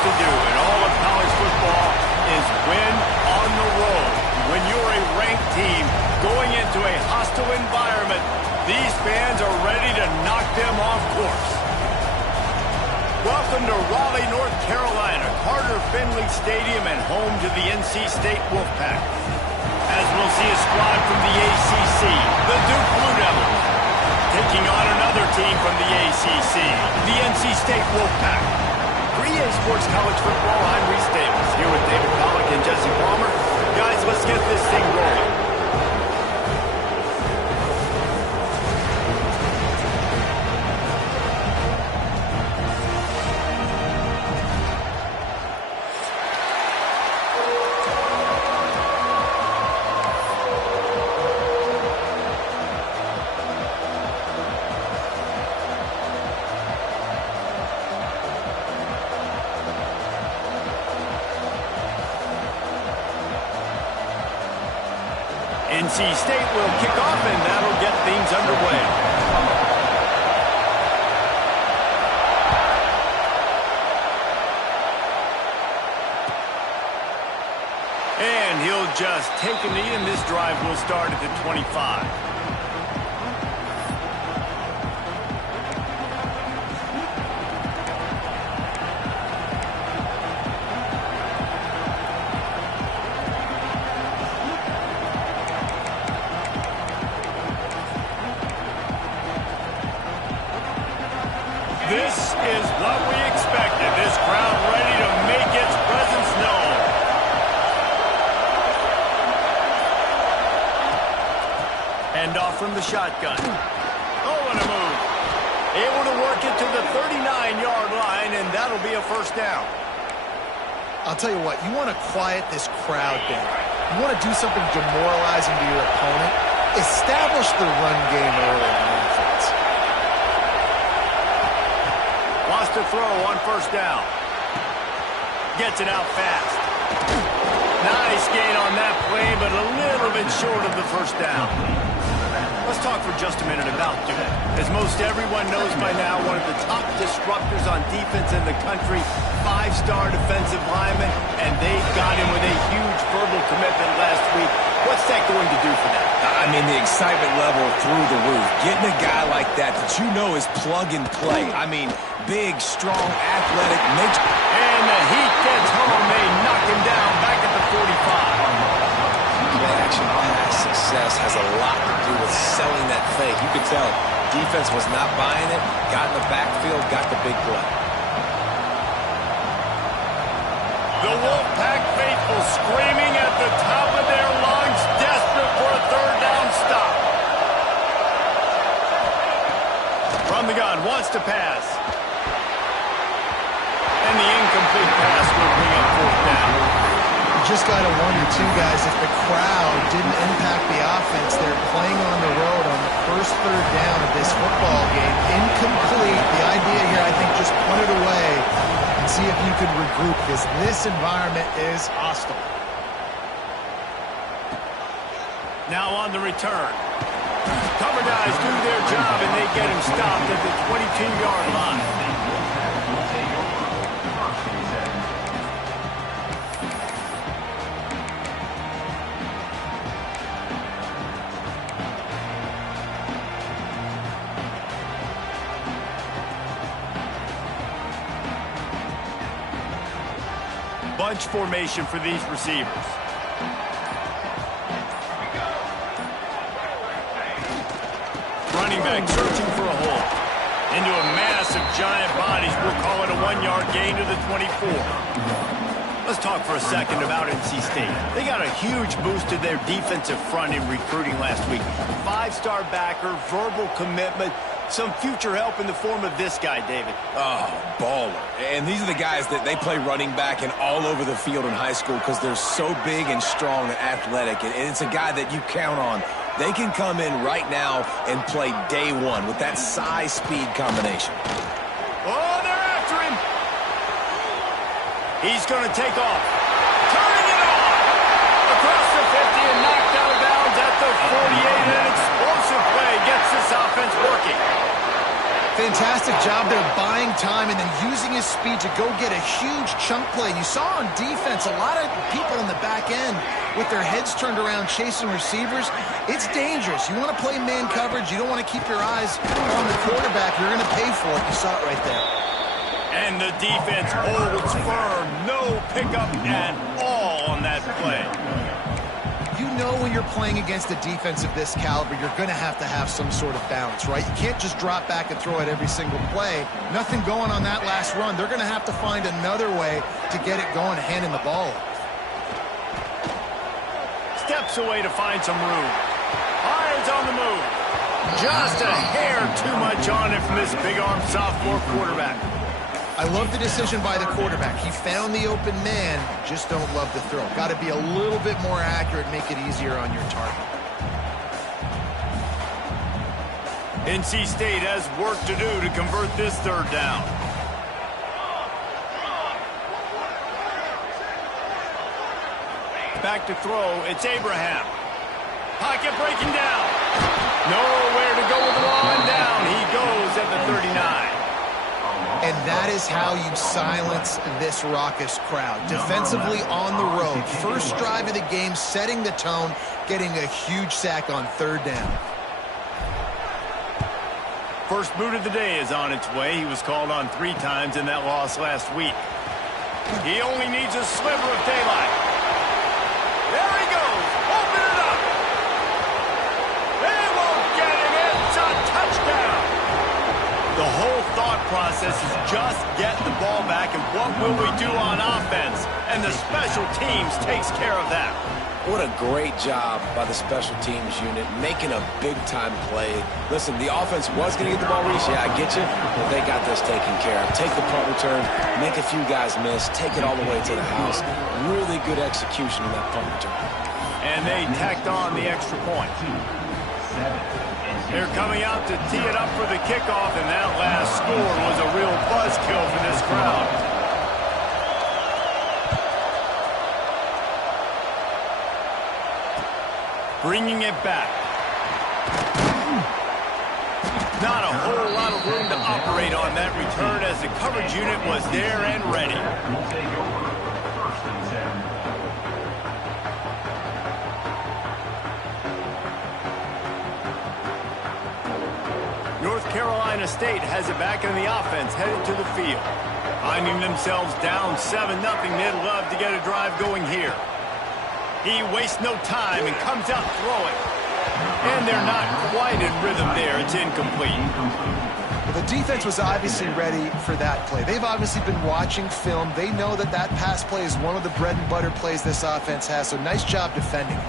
to do in all of college football is win on the road. When you're a ranked team going into a hostile environment, these fans are ready to knock them off course. Welcome to Raleigh, North Carolina, Carter Finley Stadium, and home to the NC State Wolfpack. As we'll see a squad from the ACC, the Duke Blue Devils, taking on another team from the ACC, the NC State Wolfpack. For EA Sports College Football, I'm Reese Davis, here with David Pollack and Jesse Palmer. Guys, let's get this thing rolling. NC State will kick off, and that'll get things underway. And he'll just take a knee, and this drive will start at the 25. This is what we expected. This crowd ready to make its presence known. Hand off from the shotgun. Oh, what a move. Able to work it to the 39-yard line, and that'll be a first down. I'll tell you what, you want to quiet this crowd down. You want to do something demoralizing to your opponent. Establish the run game early on offense. Wants to throw on first down. Gets it out fast. Nice gain on that play, but a little bit short of the first down. Let's talk for just a minute about Duke. As most everyone knows by now, one of the top disruptors on defense in the country, 5-star defensive lineman, and they got him with a huge verbal commitment last week. What's that going to do for them? I mean, the excitement level through the roof. Getting a guy like that you know is plug and play. I mean, big, strong, athletic, makes... And the heat gets home. They knock him down back at the 45. defense was not buying it, got in the backfield, got the big play. The Wolfpack faithful screaming at the top of their lungs, desperate for a third down stop. From the gun, wants to pass. And the incomplete pass will bring up fourth down. You just got to wonder, too, guys, if the crowd didn't impact the offense. They're playing on the road on the first third down of this football game. Incomplete. The idea here, I think, just punt it away and see if you can regroup, because this environment is hostile. Now on the return. Cover guys do their job, and they get him stopped at the 22-yard line. Bunch formation for these receivers. Running back searching for a hole. Into a mass of giant bodies. We'll call it a 1-yard gain to the 24. Let's talk for a second about NC State. They got a huge boost to their defensive front in recruiting last week. 5-star backer, verbal commitment, some future help in the form of this guy, David. Oh, baller. And these are the guys that they play running back and all over the field in high school because they're so big and strong and athletic. And it's a guy that you count on. They can come in right now and play day one with that size-speed combination. Oh, they're after him. He's going to take off. Turning it on. Across the 50 and knocked out of bounds at the 48. An explosive play gets this offense working. Fantastic job there buying time and then using his speed to go get a huge chunk play. You saw on defense a lot of people in the back end with their heads turned around chasing receivers. It's dangerous. You want to play man coverage. You don't want to keep your eyes on the quarterback. You're going to pay for it. You saw it right there. And the defense holds firm. No pickup at all on that play. You know when you're playing against a defense of this caliber, you're going to have some sort of balance, right? You can't just drop back and throw it every single play. Nothing going on that last run. They're going to have to find another way to get it going, handing the ball off. Steps away to find some room. Irons on the move. Just a hair too much on it from this big-armed sophomore quarterback. I love the decision by the quarterback. He found the open man, just don't love the throw. Got to be a little bit more accurate, make it easier on your target. NC State has work to do to convert this third down. Back to throw, it's Abraham. Pocket breaking down. Nowhere to go with the ball and down. He goes at the 39. And that is how you silence this raucous crowd. Defensively on the road. First drive of the game, setting the tone, getting a huge sack on third down. First boot of the day is on its way. He was called on 3 times in that loss last week. He only needs a sliver of daylight. There he goes. Open it up. They won't get him. It's a touchdown. The whole thought process is just get the ball back and what will we do on offense? And the special teams takes care of that. What a great job by the special teams unit, making a big-time play. Listen, the offense was going to get the ball reached. Yeah, I get you, but they got this taken care of. Take the punt return, make a few guys miss, take it all the way to the house. Really good execution in that punt return. And they tacked on the extra point. They're coming out to tee it up for the kickoff, and that last score was a real buzzkill for this crowd. Bringing it back. Not a whole lot of room to operate on that return as the coverage unit was there and ready. North Carolina State has it back in the offense, headed to the field. Finding themselves down 7-0, they'd love to get a drive going here. He wastes no time and comes out throwing. And they're not quite in rhythm there. It's incomplete. Well, the defense was obviously ready for that play. They've obviously been watching film. They know that that pass play is one of the bread and butter plays this offense has, so nice job defending it.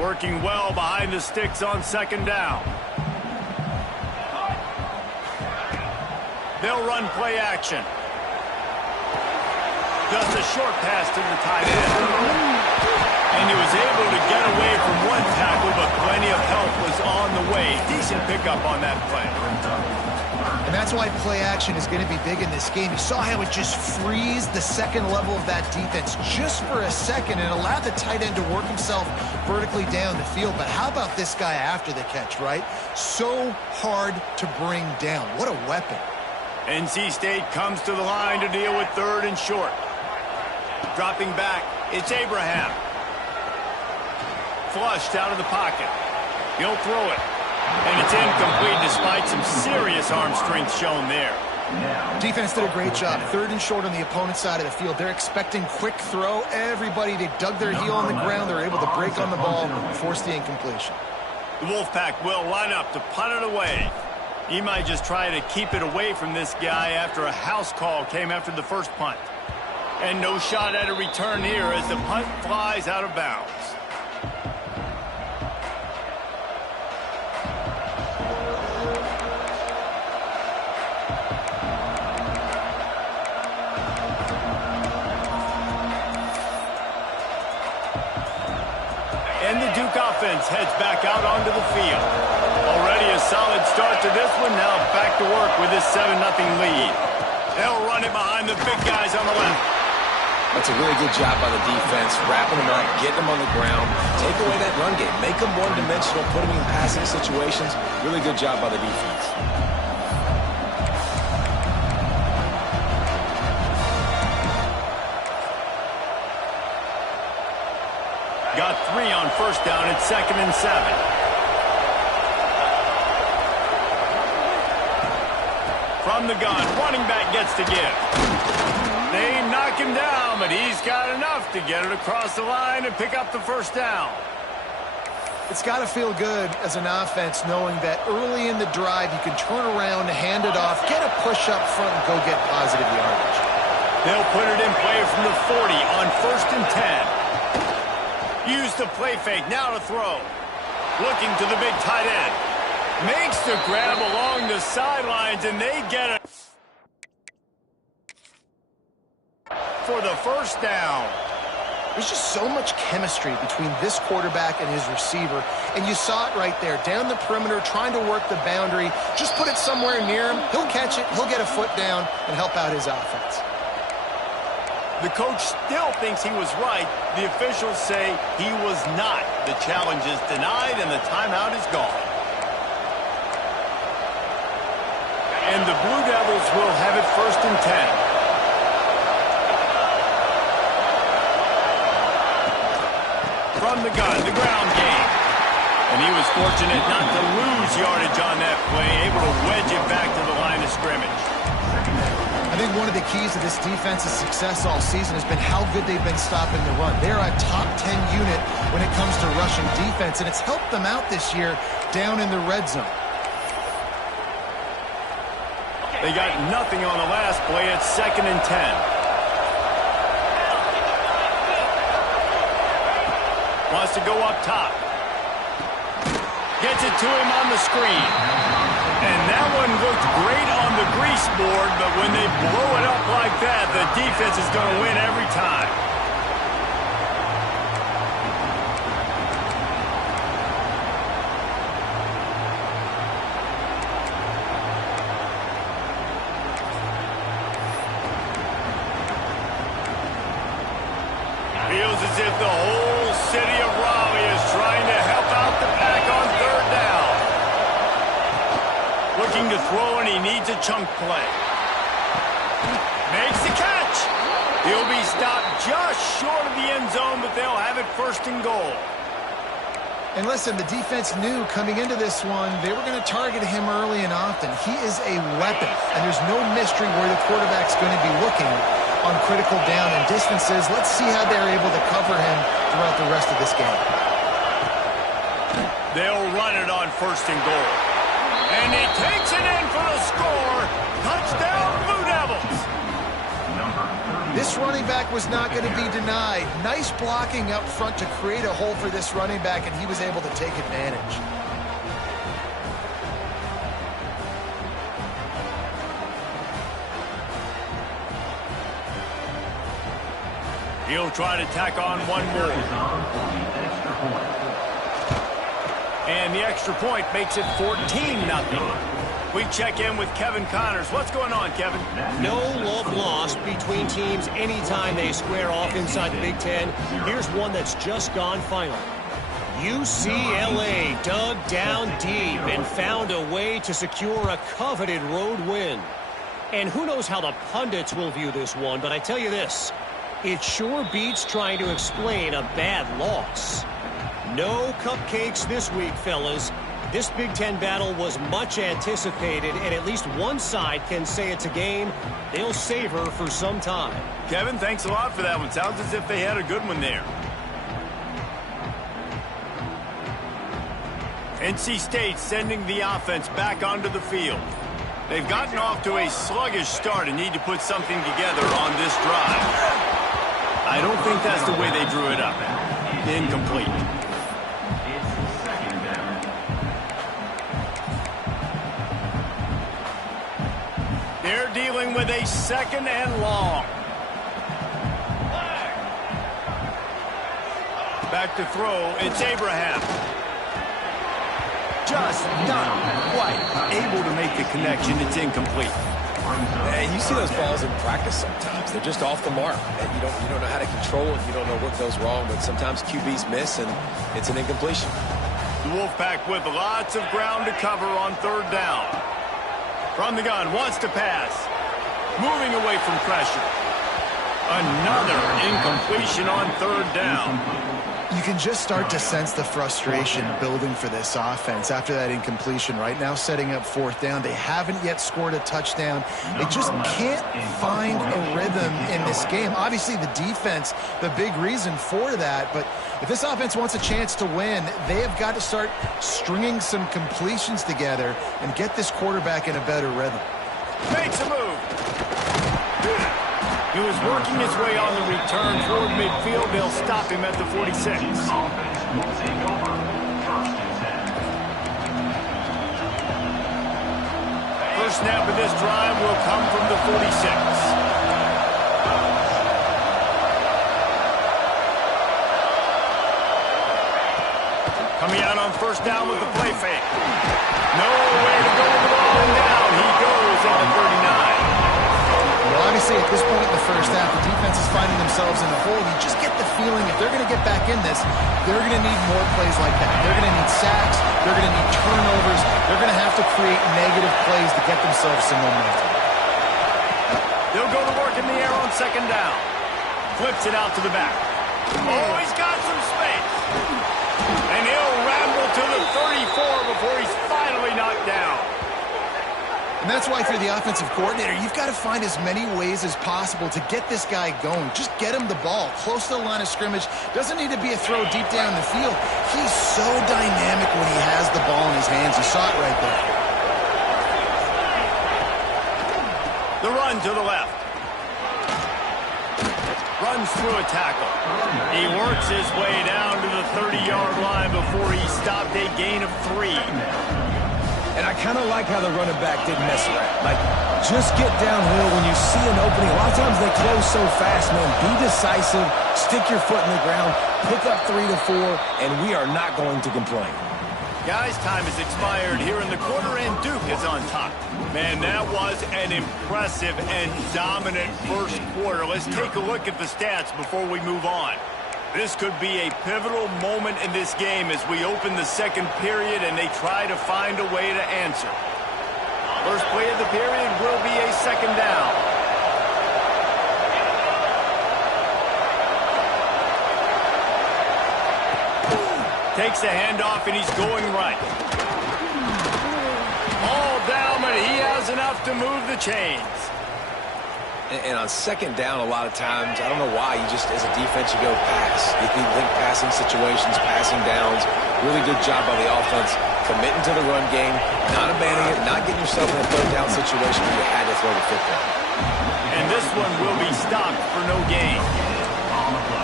Working well behind the sticks on second down. They'll run play action. Just a short pass to the tight end. And he was able to get away from one tackle, but plenty of help was on the way. Decent pickup on that play. And that's why play action is going to be big in this game. You saw how it just freezed the second level of that defense just for a second and allowed the tight end to work himself vertically down the field. But how about this guy after the catch, right? So hard to bring down. What a weapon. NC State comes to the line to deal with third and short. Dropping back, it's Abraham. Flushed out of the pocket. He'll throw it. And it's incomplete despite some serious arm strength shown there. Defense did a great job. Third and short on the opponent's side of the field. They're expecting quick throw. Everybody, they dug their heel on the ground. They're able to break on the ball and force the incompletion. The Wolfpack will line up to punt it away. He might just try to keep it away from this guy after a house call came after the first punt. And no shot at a return here as the punt flies out of bounds. And the Duke offense heads back out onto the field. Already a solid start to this one. Now back to work with this 7-0 lead. They'll run it behind the big guys on the left. That's a really good job by the defense, wrapping them up, getting them on the ground, take away that run game, make them one-dimensional, put them in passing situations. Really good job by the defense. Got 3 on first down. It's 2nd and 7. From the gun, running back gets to give. They knock him down, but he's got enough to get it across the line and pick up the first down. It's got to feel good as an offense knowing that early in the drive you can turn around, hand it off, get a push up front, and go get positive yardage. They'll put it in play from the 40 on 1st and 10. Use the play fake, now to throw. Looking to the big tight end. Makes the grab along the sidelines, and they get it for the first down. There's just so much chemistry between this quarterback and his receiver, and you saw it right there. Down the perimeter, trying to work the boundary. Just put it somewhere near him. He'll catch it, he'll get a foot down, and help out his offense. The coach still thinks he was right. The officials say he was not. The challenge is denied, and the timeout is gone. And the Blue Devils will have it 1st and 10. From the gun, the ground game. And he was fortunate not to lose yardage on that play, able to wedge it back to the line of scrimmage. I think one of the keys to this defense's success all season has been how good they've been stopping the run. They're a top 10 unit when it comes to rushing defense, and it's helped them out this year down in the red zone. They got nothing on the last play. It's 2nd and 10. Wants to go up top. Gets it to him on the screen. And that one looked great on the grease board, but when they blow it up like that, the defense is going to win every time. Feels as if the whole city of Raleigh is trying to help out the Pack on 3rd down. Looking to throw, and he needs a chunk play. Makes the catch. He'll be stopped just short of the end zone, but they'll have it 1st and goal. And listen, the defense knew coming into this one, they were going to target him early and often. He is a weapon, and there's no mystery where the quarterback's going to be looking. on critical down and distances. Let's see how they're able to cover him throughout the rest of this game. They'll run it on 1st and goal. And he takes it in for the score. Touchdown, Blue Devils. This running back was not going to be denied. Nice blocking up front to create a hole for this running back, and he was able to take advantage. He'll try to tack on one more. And the extra point makes it 14-0. We check in with Kevin Connors. What's going on, Kevin? No love lost between teams anytime they square off inside the Big Ten. Here's one that's just gone final. UCLA dug down deep and found a way to secure a coveted road win. And who knows how the pundits will view this one, but I tell you this, it sure beats trying to explain a bad loss. No cupcakes this week, fellas. This Big Ten battle was much anticipated, and at least one side can say it's a game they'll savor for some time. Kevin, thanks a lot for that one. Sounds as if they had a good one there. NC State sending the offense back onto the field. They've gotten off to a sluggish start and need to put something together on this drive. I don't think that's the way they drew it up. Incomplete. They're dealing with a 2nd and long. Back to throw, it's Abraham. Just not quite able to make the connection. It's incomplete. And you see those balls in practice sometimes. They're just off the mark. And you don't know how to control it. You don't know what goes wrong. But sometimes QBs miss, and it's an incompletion. The Wolfpack with lots of ground to cover on 3rd down. From the gun, wants to pass. Moving away from pressure. Another incompletion on 3rd down. You can just start to sense the frustration building for this offense after that incompletion. Right now, setting up 4th down. They haven't yet scored a touchdown. They just can't find a rhythm in this game. Obviously, the defense, the big reason for that. But if this offense wants a chance to win, they have got to start stringing some completions together and get this quarterback in a better rhythm. Makes a move. He was working his way on the return toward midfield. They'll stop him at the 46. First snap of this drive will come from the 46. Coming out on 1st down with the play fake. Nowhere to go with the ball and down. He goes at the 39. Well, obviously, at this point in the 1st half, the defense is finding themselves in a hole. You just get the feeling if they're going to get back in this, they're going to need more plays like that. They're going to need sacks. They're going to need turnovers. They're going to have to create negative plays to get themselves some momentum. They'll go to work in the air on 2nd down. Flips it out to the back. Oh, he's got some space. And he'll ramble to the 34 before he's finally knocked down. And that's why, through the offensive coordinator, you've got to find as many ways as possible to get this guy going. Just get him the ball close to the line of scrimmage. Doesn't need to be a throw deep down the field. He's so dynamic when he has the ball in his hands. You saw it right there. The run to the left. Runs through a tackle. He works his way down to the 30-yard line before he stopped a gain of 3. And I kind of like how the running back didn't mess around. Like, just get downhill when you see an opening. A lot of times they close so fast, man. Be decisive, stick your foot in the ground, pick up 3 to 4, and we are not going to complain. Guys, time has expired here in the quarter, and Duke is on top. Man, that was an impressive and dominant first quarter. Let's take a look at the stats before we move on. This could be a pivotal moment in this game as we open the 2nd period and they try to find a way to answer. First play of the period will be a 2nd down. Takes the handoff and he's going right. All down, but he has enough to move the chains. And on second down, a lot of times, I don't know why, you just, as a defense, you go pass. You think passing situations, passing downs. Really good job by the offense, committing to the run game, not abandoning it, not getting yourself in a third down situation where you had to throw the football. And this one will be stopped for no gain.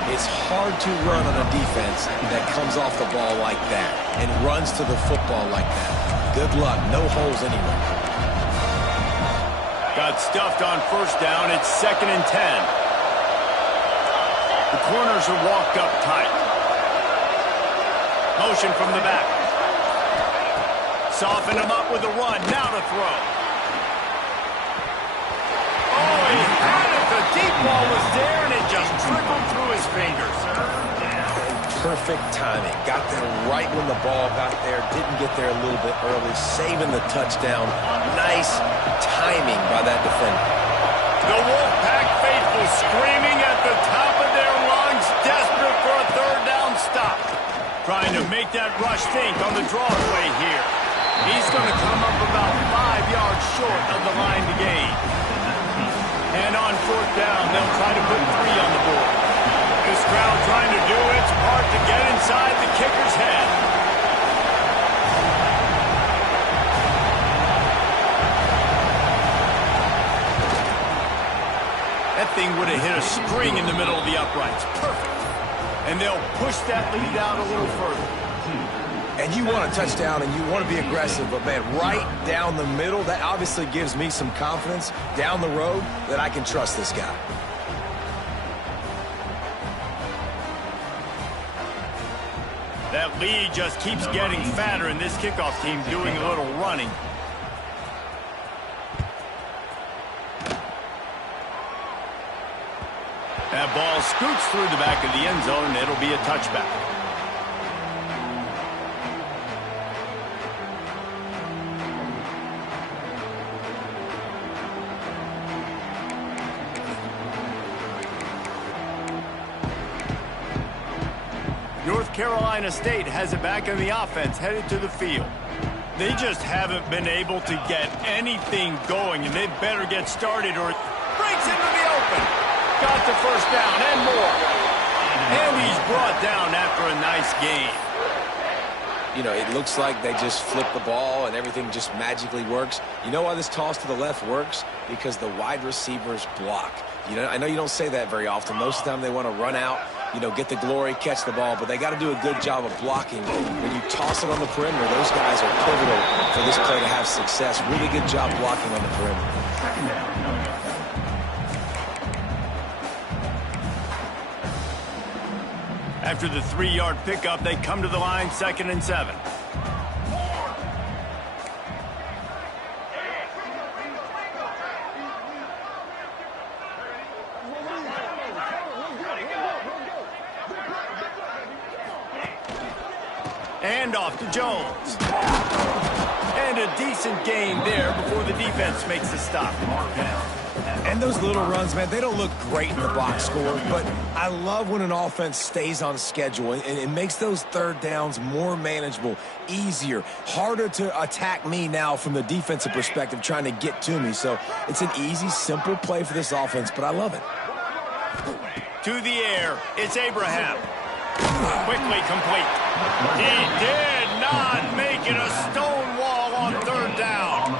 It's hard to run on a defense that comes off the ball like that and runs to the football like that. Good luck. No holes anywhere. Got stuffed on first down. It's 2nd and 10. The corners are walked up tight. Motion from the back. Soften him up with a run. Now to throw. Oh, he had it. The deep ball was there, and it just trickled through his fingers. Perfect timing. Got there right when the ball got there. Didn't get there a little bit early. Saving the touchdown. Nice timing by that defender. The Wolfpack faithful screaming at the top of their lungs, desperate for a third down stop. Trying to make that rush think on the draw play here. He's going to come up about 5 yards short of the line to gain. And on fourth down, they'll try to put 3 on the board. This crowd trying to do its part to get inside the kicker's head. That thing would have hit a string in the middle of the uprights. Perfect. And they'll push that lead out a little further. And you want a touchdown and you want to be aggressive, but man, right down the middle, that obviously gives me some confidence down the road that I can trust this guy. That lead just keeps getting fatter, and this kickoff team doing a little running. That ball scoots through the back of the end zone, and it'll be a touchback. North Carolina State has it back in the offense, headed to the field. They just haven't been able to get anything going, and they better get started or it breaks into the open. Got the first down and more. And he's brought down after a nice gain. You know, it looks like they just flip the ball and everything just magically works. You know why this toss to the left works? Because the wide receivers block. You know, I know you don't say that very often. Most of the time they want to run out, you know, get the glory, catch the ball, but they got to do a good job of blocking. When you toss it on the perimeter, those guys are pivotal for this play to have success. Really good job blocking on the perimeter. After the 3-yard pickup, they come to the line, 2nd and 7. And off to Jones. And a decent gain there before the defense makes the stop. And those little runs, man, they don't look great in the box score, but I love when an offense stays on schedule, and it makes those third downs more manageable, easier, harder to attack me now from the defensive perspective trying to get to me. So it's an easy, simple play for this offense, but I love it. To the air, it's Abraham. Quickly complete. He did not make it a stone wall on third down.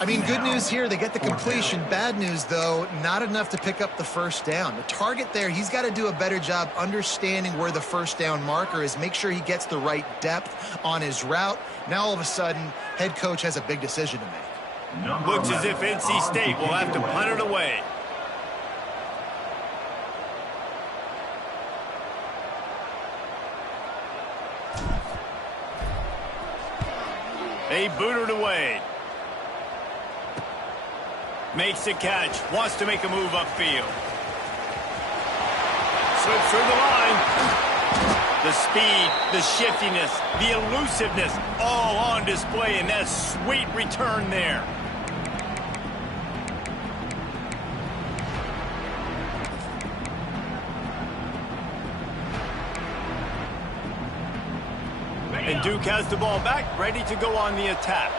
I mean, good news here, they get the completion. Bad news, though, not enough to pick up the first down. The target there, he's got to do a better job understanding where the first down marker is, make sure he gets the right depth on his route. Now, all of a sudden, head coach has a big decision to make. Looks as if NC State will have to punt it away. They boot it away. Makes the catch. Wants to make a move upfield. Slips through the line. The speed, the shiftiness, the elusiveness, all on display in that sweet return there. And Duke has the ball back, ready to go on the attack.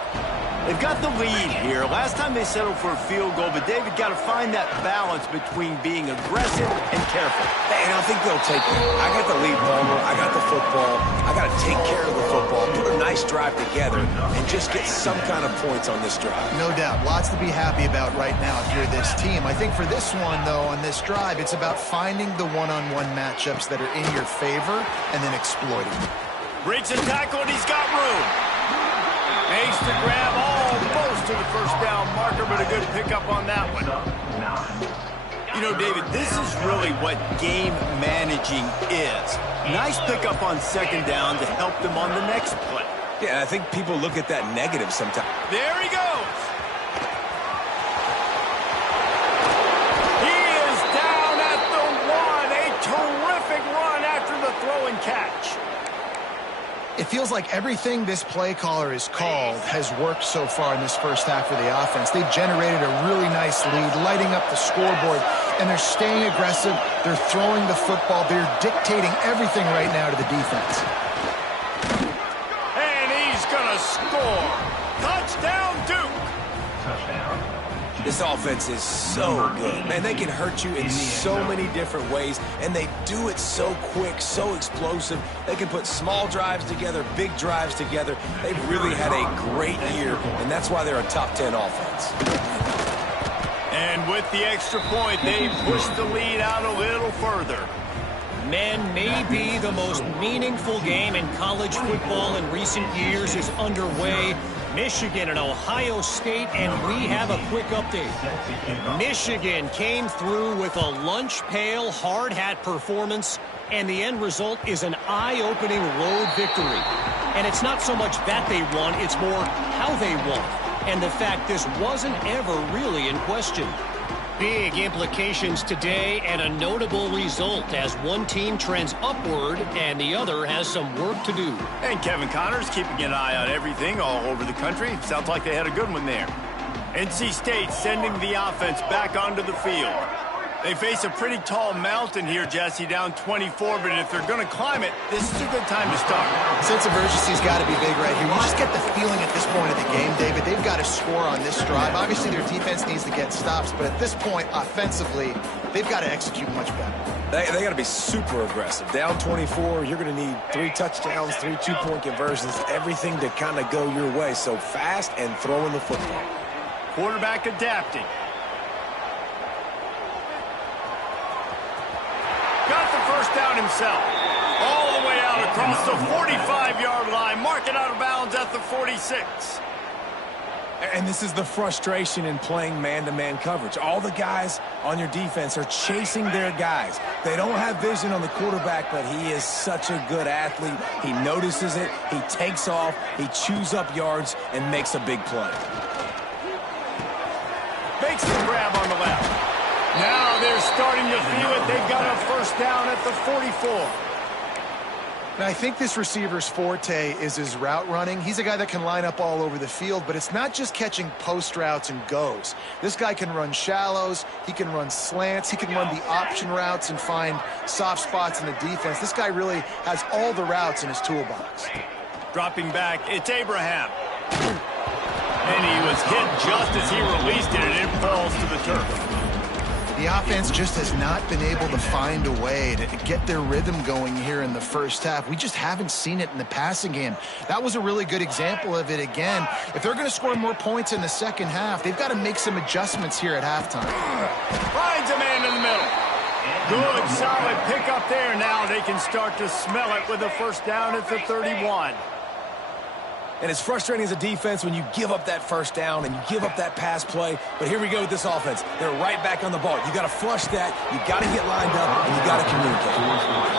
They've got the lead here. Last time they settled for a field goal, but David got to find that balance between being aggressive and careful. And I think they'll take that. I got the lead, Palmer. I got the football. I got to take care of the football, put a nice drive together, and just get some kind of points on this drive. No doubt. Lots to be happy about right now if you're this team. I think for this one, though, on this drive, it's about finding the one-on-one matchups that are in your favor and then exploiting them. Breaks a tackle, and he's got room. Makes the grab almost to the first down marker, but a good pickup on that one. You know, David, this is really what game managing is. Nice pickup on second down to help them on the next play. Yeah, I think people look at that negative sometimes. There he goes. He is down at the one. A terrific run after the throw and catch. It feels like everything this play caller has called has worked so far in this first half for the offense. They've generated a really nice lead, lighting up the scoreboard, and they're staying aggressive. They're throwing the football. They're dictating everything right now to the defense. And he's going to score. Touchdown, Duke. This offense is so good. Man, they can hurt you in so many different ways, and they do it so quick, so explosive. They can put small drives together, big drives together. They've really had a great year, and that's why they're a top 10 offense. And with the extra point, they push the lead out a little further. Man, maybe the most meaningful game in college football in recent years is underway. Michigan and Ohio State, and we have a quick update. Michigan came through with a lunch pail hard hat performance, and the end result is an eye-opening road victory. And it's not so much that they won, it's more how they won, and the fact this wasn't ever really in question. Big implications today and a notable result as one team trends upward and the other has some work to do. And Kevin Connors keeping an eye on everything all over the country. Sounds like they had a good one there. NC State sending the offense back onto the field. They face a pretty tall mountain here, Jesse, down 24, but if they're going to climb it, this is a good time to start. Sense of urgency's got to be big right here. You just get the feeling at this point of the game, David, they've got to score on this drive. Obviously, their defense needs to get stops, but at this point, offensively, they've got to execute much better. They got to be super aggressive. Down 24, you're going to need 3 touchdowns, 3 two-point conversions, everything to kind of go your way. So fast and throwing the football. Quarterback adapting. Got the first down himself. All the way out across the 45-yard line. Mark it out of bounds at the 46. And this is the frustration in playing man-to-man coverage. All the guys on your defense are chasing their guys. They don't have vision on the quarterback, but he is such a good athlete. He notices it, he takes off, he chews up yards, and makes a big play. Makes the grab on the left. Now they're starting to feel it. They've got a first down at the 44. Now, I think this receiver's forte is his route running. He's a guy that can line up all over the field, but it's not just catching post routes and goes. This guy can run shallows, he can run slants, he can run the option routes and find soft spots in the defense. This guy really has all the routes in his toolbox. Dropping back, it's Abraham. And he was hit just as he released it, and it falls to the turf. The offense just has not been able to find a way to get their rhythm going here in the first half. We just haven't seen it in the passing game. That was a really good example of it again. If they're going to score more points in the second half, they've got to make some adjustments here at halftime. Finds a man in the middle. Good, solid pickup there. Now they can start to smell it with a first down at the 31. And it's frustrating as a defense when you give up that first down and you give up that pass play. But here we go with this offense. They're right back on the ball. You got to flush that. You got to get lined up, and you got to communicate.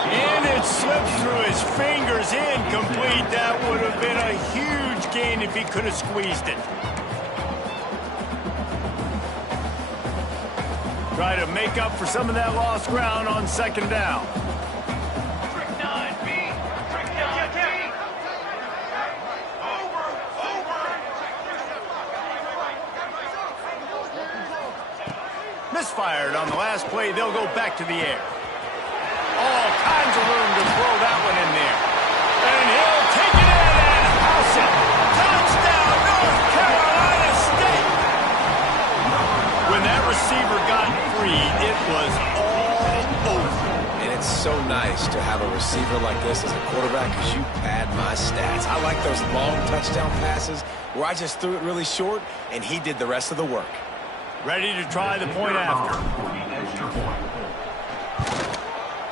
And it slips through his fingers, incomplete. That would have been a huge gain if he could have squeezed it. Try to make up for some of that lost ground on second down. Misfired on the last play. They'll go back to the air. All kinds of room to throw that one in there. And he'll take it in and house it. Touchdown, North Carolina! ever gotten free, it was all over. And it's so nice to have a receiver like this as a quarterback because you pad my stats. I like those long touchdown passes where I just threw it really short and he did the rest of the work. Ready to try the point after.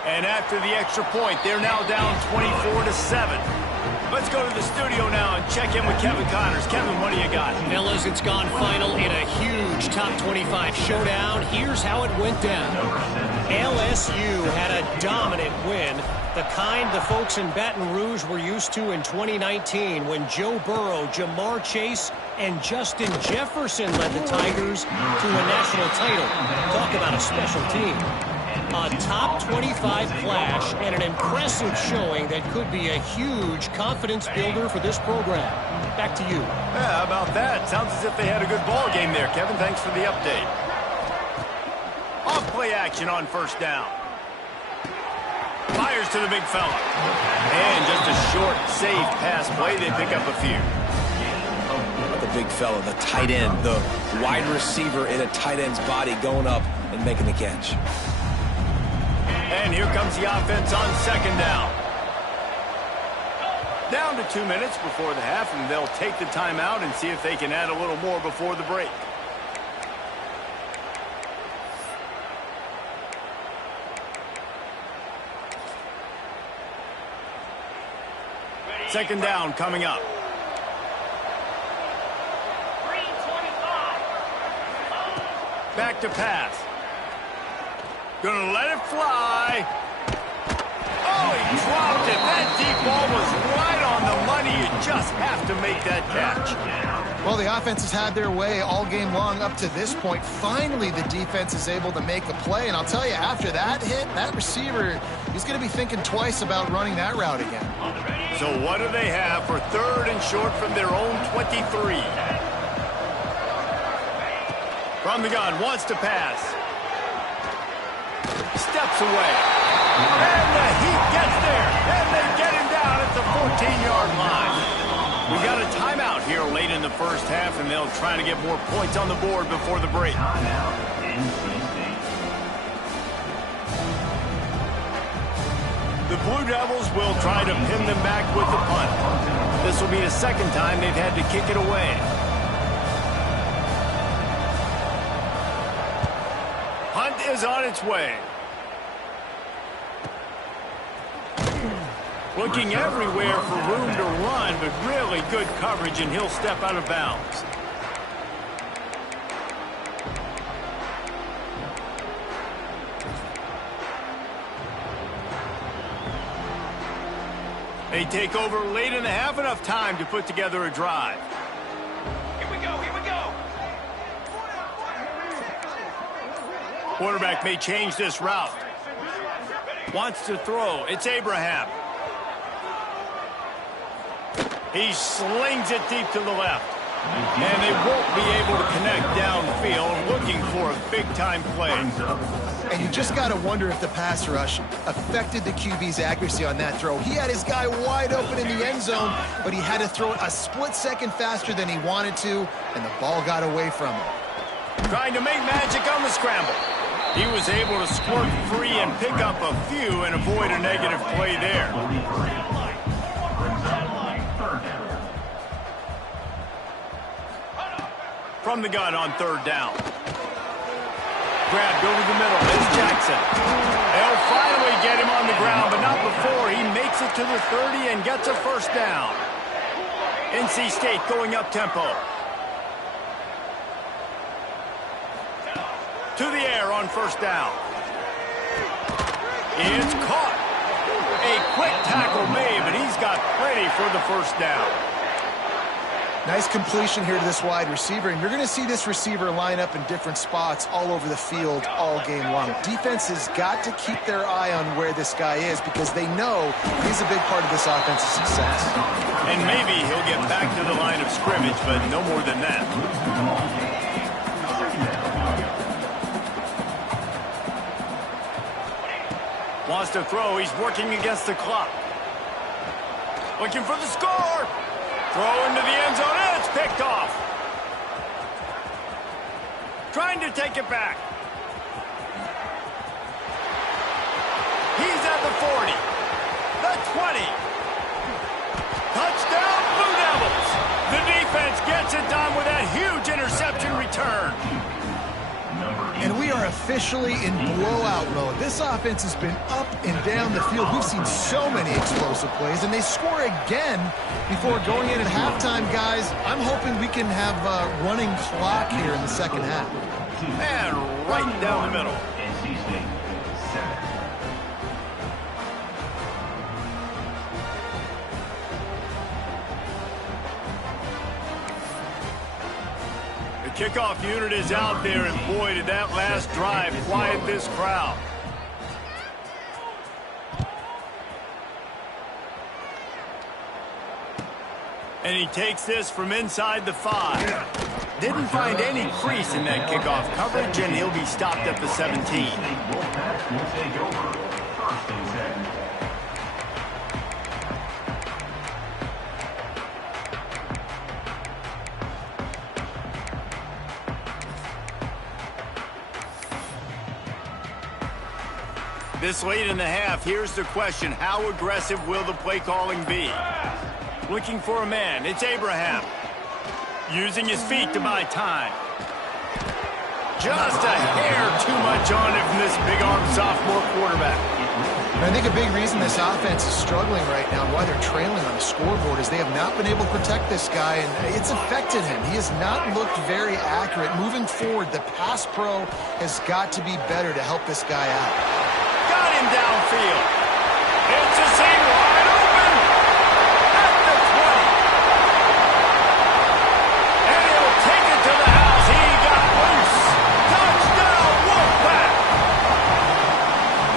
And after the extra point, they're now down 24-7. Let's go to the studio now and check in with Kevin Connors. Kevin, what do you got? Fellas, it's gone final in a huge top 25 showdown. Here's how it went down. LSU had a dominant win, the kind the folks in Baton Rouge were used to in 2019 when Joe Burrow, Jamar Chase, and Justin Jefferson led the Tigers to a national title. Talk about a special team. A top 25 clash and an impressive showing that could be a huge confidence builder for this program. Back to you. Yeah, how about that? Sounds as if they had a good ball game there, Kevin. Thanks for the update. Off-play action on first down. Fires to the big fella. And just a short, safe pass play. They pick up a few. The big fella, the tight end, the wide receiver in a tight end's body going up and making the catch. And here comes the offense on second down. Down to 2 minutes before the half, and they'll take the timeout and see if they can add a little more before the break. Second down coming up. Back to pass. Gonna let it fly. Oh, he dropped it. That deep ball was right on the money. You just have to make that catch. Well, the offense has had their way all game long up to this point. Finally, the defense is able to make a play. And I'll tell you, after that hit, that receiver, he's going to be thinking twice about running that route again. So what do they have for third and short from their own 23? From the gun, wants to pass. Steps away. And the Heat gets there. And they get him down at the 14-yard line. We got a timeout here late in the first half, and they'll try to get more points on the board before the break. The Blue Devils will try to pin them back with the punt. This will be the second time they've had to kick it away. Punt is on its way. Looking everywhere for room to run, but really good coverage, and he'll step out of bounds. They take over late in the half, enough time to put together a drive. Here we go, here we go. Quarterback may change this route. Wants to throw. It's Abraham. He slings it deep to the left. And they won't be able to connect downfield, looking for a big-time play. And you just got to wonder if the pass rush affected the QB's accuracy on that throw. He had his guy wide open in the end zone, but he had to throw it a split second faster than he wanted to, and the ball got away from him. Trying to make magic on the scramble. He was able to squirt free and pick up a few and avoid a negative play there. From the gun on third down. Grabbed over the middle. It's Jackson. They'll finally get him on the ground, but not before he makes it to the 30 and gets a first down. NC State going up tempo. To the air on first down. It's caught. A quick tackle made, but he's got plenty for the first down. Nice completion here to this wide receiver, and you're going to see this receiver line up in different spots all over the field all game long. Defense has got to keep their eye on where this guy is because they know he's a big part of this offense's success. And maybe he'll get back to the line of scrimmage, but no more than that. Wants to throw. He's working against the clock. Looking for the score. Throw into the end zone, and it's picked off. Trying to take it back. officially in blowout mode. This offense has been up and down the field. We've seen so many explosive plays, and they score again before going in at halftime, guys. I'm hoping we can have a running clock here in the second half. And right down the middle. The kickoff unit is out there, and boy, did that last drive quiet this crowd. And he takes this from inside the 5. Didn't find any crease in that kickoff coverage, and he'll be stopped at the 17. This late in the half, here's the question. How aggressive will the play calling be? Looking for a man. It's Abraham. Using his feet to buy time. Just a hair too much on it from this big-armed sophomore quarterback. And I think a big reason this offense is struggling right now, and why they're trailing on the scoreboard, is they have not been able to protect this guy, and it's affected him. He has not looked very accurate. Moving forward, the pass pro has got to be better to help this guy out. Got him downfield. It's a seam wide open at the 20. And he'll take it to the house. He got loose. Touchdown, Wolfpack.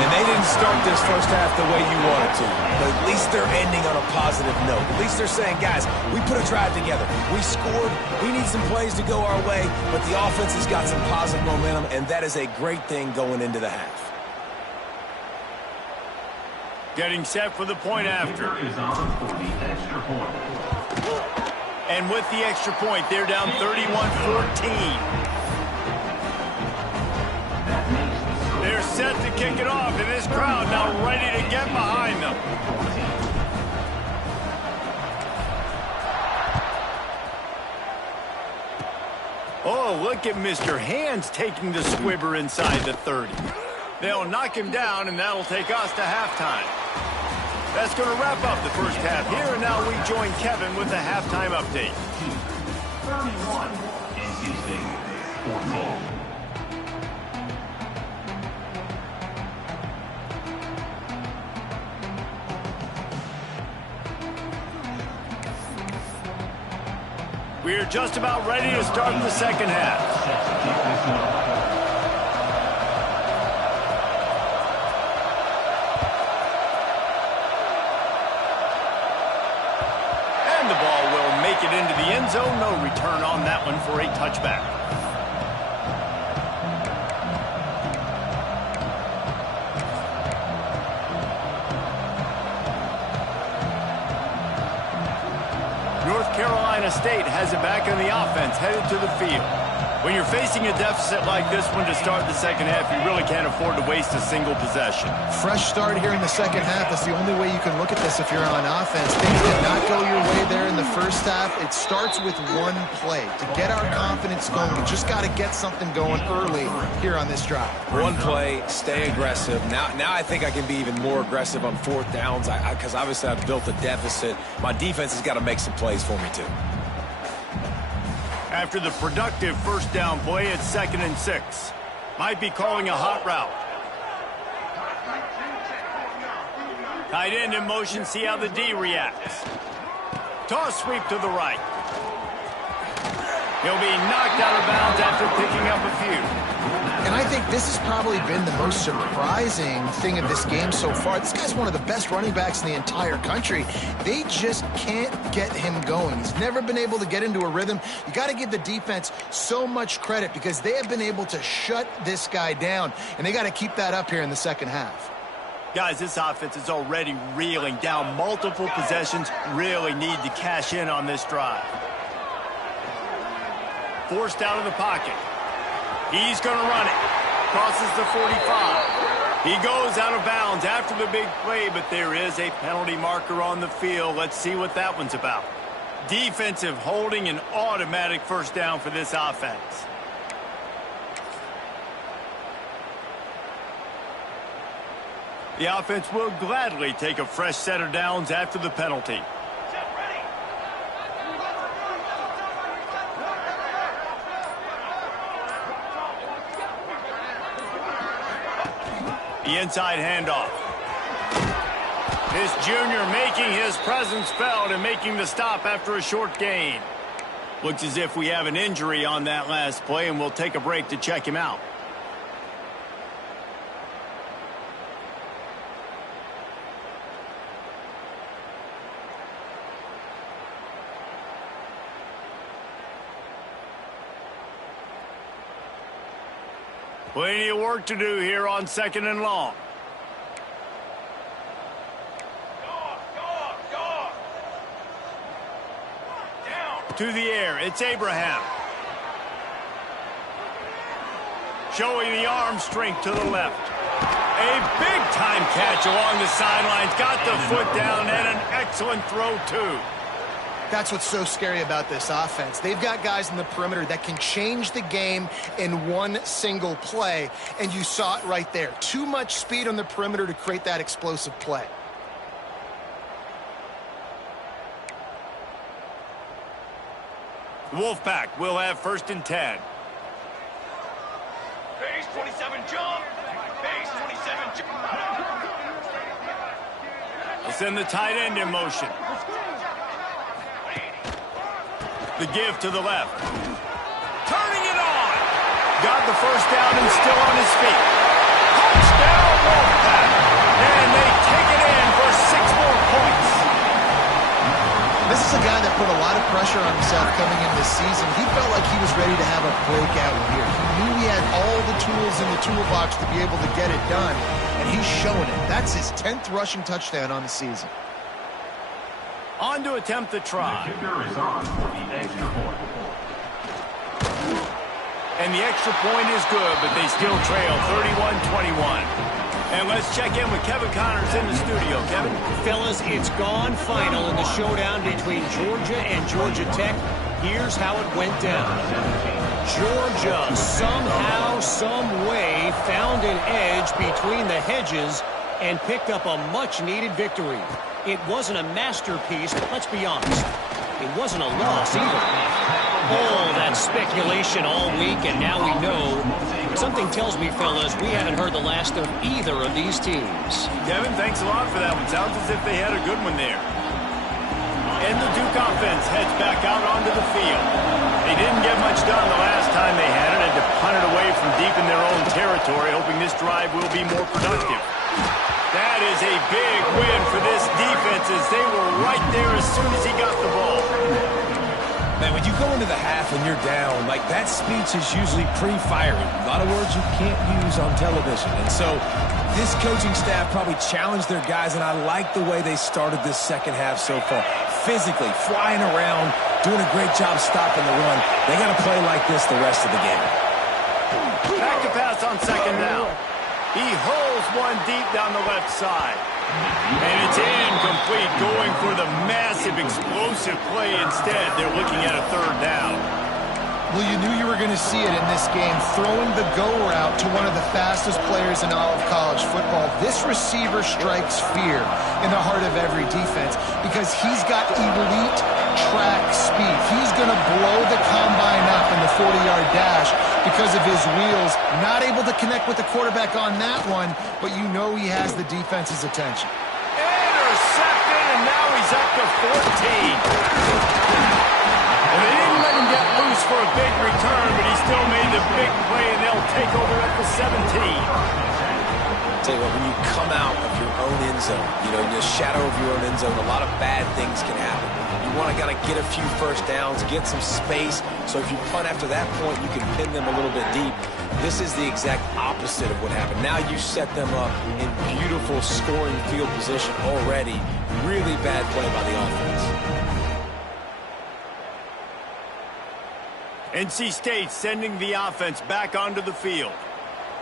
And they didn't start this first half the way you wanted to, but at least they're ending on a positive note. At least they're saying, guys, we put a drive together. We scored. We need some plays to go our way, but the offense has got some positive momentum, and that is a great thing going into the half. Getting set for the point after. And with the extra point, they're down 31-14. They're set to kick it off, and this crowd now ready to get behind them. Oh, look at Mr. Hands taking the squibber inside the 30. They'll knock him down, and that'll take us to halftime. That's going to wrap up the first half here, and now we join Kevin with the halftime update. 31, NC State 14. We're just about ready to start the second half. And the ball will make it into the end zone. No return on that one for a touchback. North Carolina State has it back on the offense, headed to the field. When you're facing a deficit like this one to start the second half, you really can't afford to waste a single possession. Fresh start here in the second half. That's the only way you can look at this if you're on offense. Things did not go your way there in the first half. It starts with one play. To get our confidence going, we just got to get something going early here on this drive. One play, stay aggressive. Now I think I can be even more aggressive on fourth downs because obviously I've built a deficit. My defense has got to make some plays for me too. After the productive first down play, it's 2nd and 6. Might be calling a hot route. Tight end in motion, see how the D reacts. Toss sweep to the right. He'll be knocked out of bounds after picking up a few. And I think this has probably been the most surprising thing of this game so far. This guy's one of the best running backs in the entire country. They just can't get him going. He's never been able to get into a rhythm. You got to give the defense so much credit because they have been able to shut this guy down, and they got to keep that up here in the second half. Guys, this offense is already reeling down multiple possessions. Really need to cash in on this drive. Forced out of the pocket. He's going to run it. Crosses the 45. He goes out of bounds after the big play, but there is a penalty marker on the field. Let's see what that one's about. Defensive holding, an automatic first down for this offense. The offense will gladly take a fresh set of downs after the penalty. Set ready. The inside handoff. This junior making his presence felt and making the stop after a short gain. Looks as if we have an injury on that last play, and we'll take a break to check him out. Plenty of work to do here on 2nd and long. Down. To the air, it's Abraham. Showing the arm strength to the left. A big-time catch along the sidelines. Got the foot down and an excellent throw, too. That's what's so scary about this offense. They've got guys in the perimeter that can change the game in one single play, and you saw it right there. Too much speed on the perimeter to create that explosive play. Wolfpack will have 1st and 10. Base 27 jump. Base 27 jump. They'll send the tight end in motion. The give to the left. Turning it on. Got the first down and still on his feet. Touchdown, Wolfpack. And they take it in for 6 more points. This is a guy that put a lot of pressure on himself coming into this season. He felt like he was ready to have a breakout year. He knew he had all the tools in the toolbox to be able to get it done, and he's showing it. That's his 10th rushing touchdown on the season. On to attempt the try. The kicker is on for the extra point. And the extra point is good, but they still trail 31-21. And let's check in with Kevin Connors in the studio. Kevin? Fellas, it's gone final in the showdown between Georgia and Georgia Tech. Here's how it went down. Georgia somehow, some way found an edge between the hedges and picked up a much-needed victory. It wasn't a masterpiece, but let's be honest, it wasn't a loss either. All that speculation all week, and now we know. Something tells me, fellas, we haven't heard the last of either of these teams. Kevin, thanks a lot for that one. Sounds as if they had a good one there. And the Duke offense heads back out onto the field. They didn't get much done the last time they had it, and to punt it away from deep in their own territory, hoping this drive will be more productive. That is a big win for this defense as they were right there as soon as he got the ball. Man, when you go into the half and you're down, like that speech is usually pre-firing. A lot of words you can't use on television. And so this coaching staff probably challenged their guys, and I like the way they started this second half so far. Physically, flying around, doing a great job stopping the run. They got to play like this the rest of the game. Back to pass on 2nd down. He hurls one deep down the left side. And it's incomplete, going for the massive, explosive play instead. They're looking at a 3rd down. Well, you knew you were going to see it in this game, throwing the go route to one of the fastest players in all of college football. This receiver strikes fear in the heart of every defense because he's got elite track speed. He's going to blow the combine up in the 40-yard dash because of his wheels. Not able to connect with the quarterback on that one, but you know he has the defense's attention. Intercepted, and now he's up to 14. Well, they didn't let him get loose for a big return, but he still made the big play, and they'll take over at the 17. Tell you what, when you come out of your own end zone, you know, in the shadow of your own end zone, a lot of bad things can happen. You want to get a few first downs, get some space, so if you punt after that point, you can pin them a little bit deep. This is the exact opposite of what happened. Now you set them up in beautiful scoring field position already. Really bad play by the offense. NC State sending the offense back onto the field.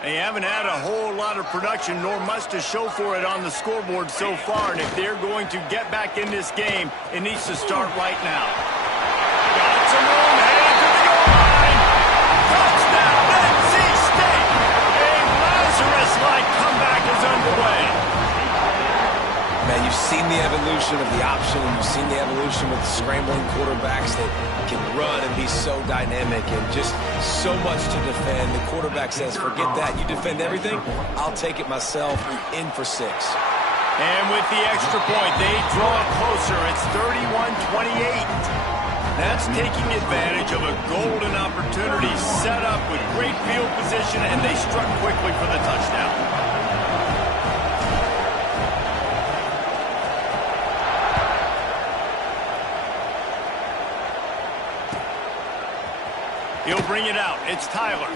They haven't had a whole lot of production, nor much to show for it on the scoreboard so far, and if they're going to get back in this game, it needs to start right now. Got some room, headed to the goal line. Touchdown, NC State! A Lazarus-like comeback is underway. seen the evolution of the option, and you've seen the evolution with scrambling quarterbacks that can run and be so dynamic and just so much to defend. The quarterback says, forget that. You defend everything, I'll take it myself. In for 6. And with the extra point, they draw closer. It's 31-28. That's taking advantage of a golden opportunity set up with great field position, and they struck quickly for the touchdown. He'll bring it out. It's Tyler.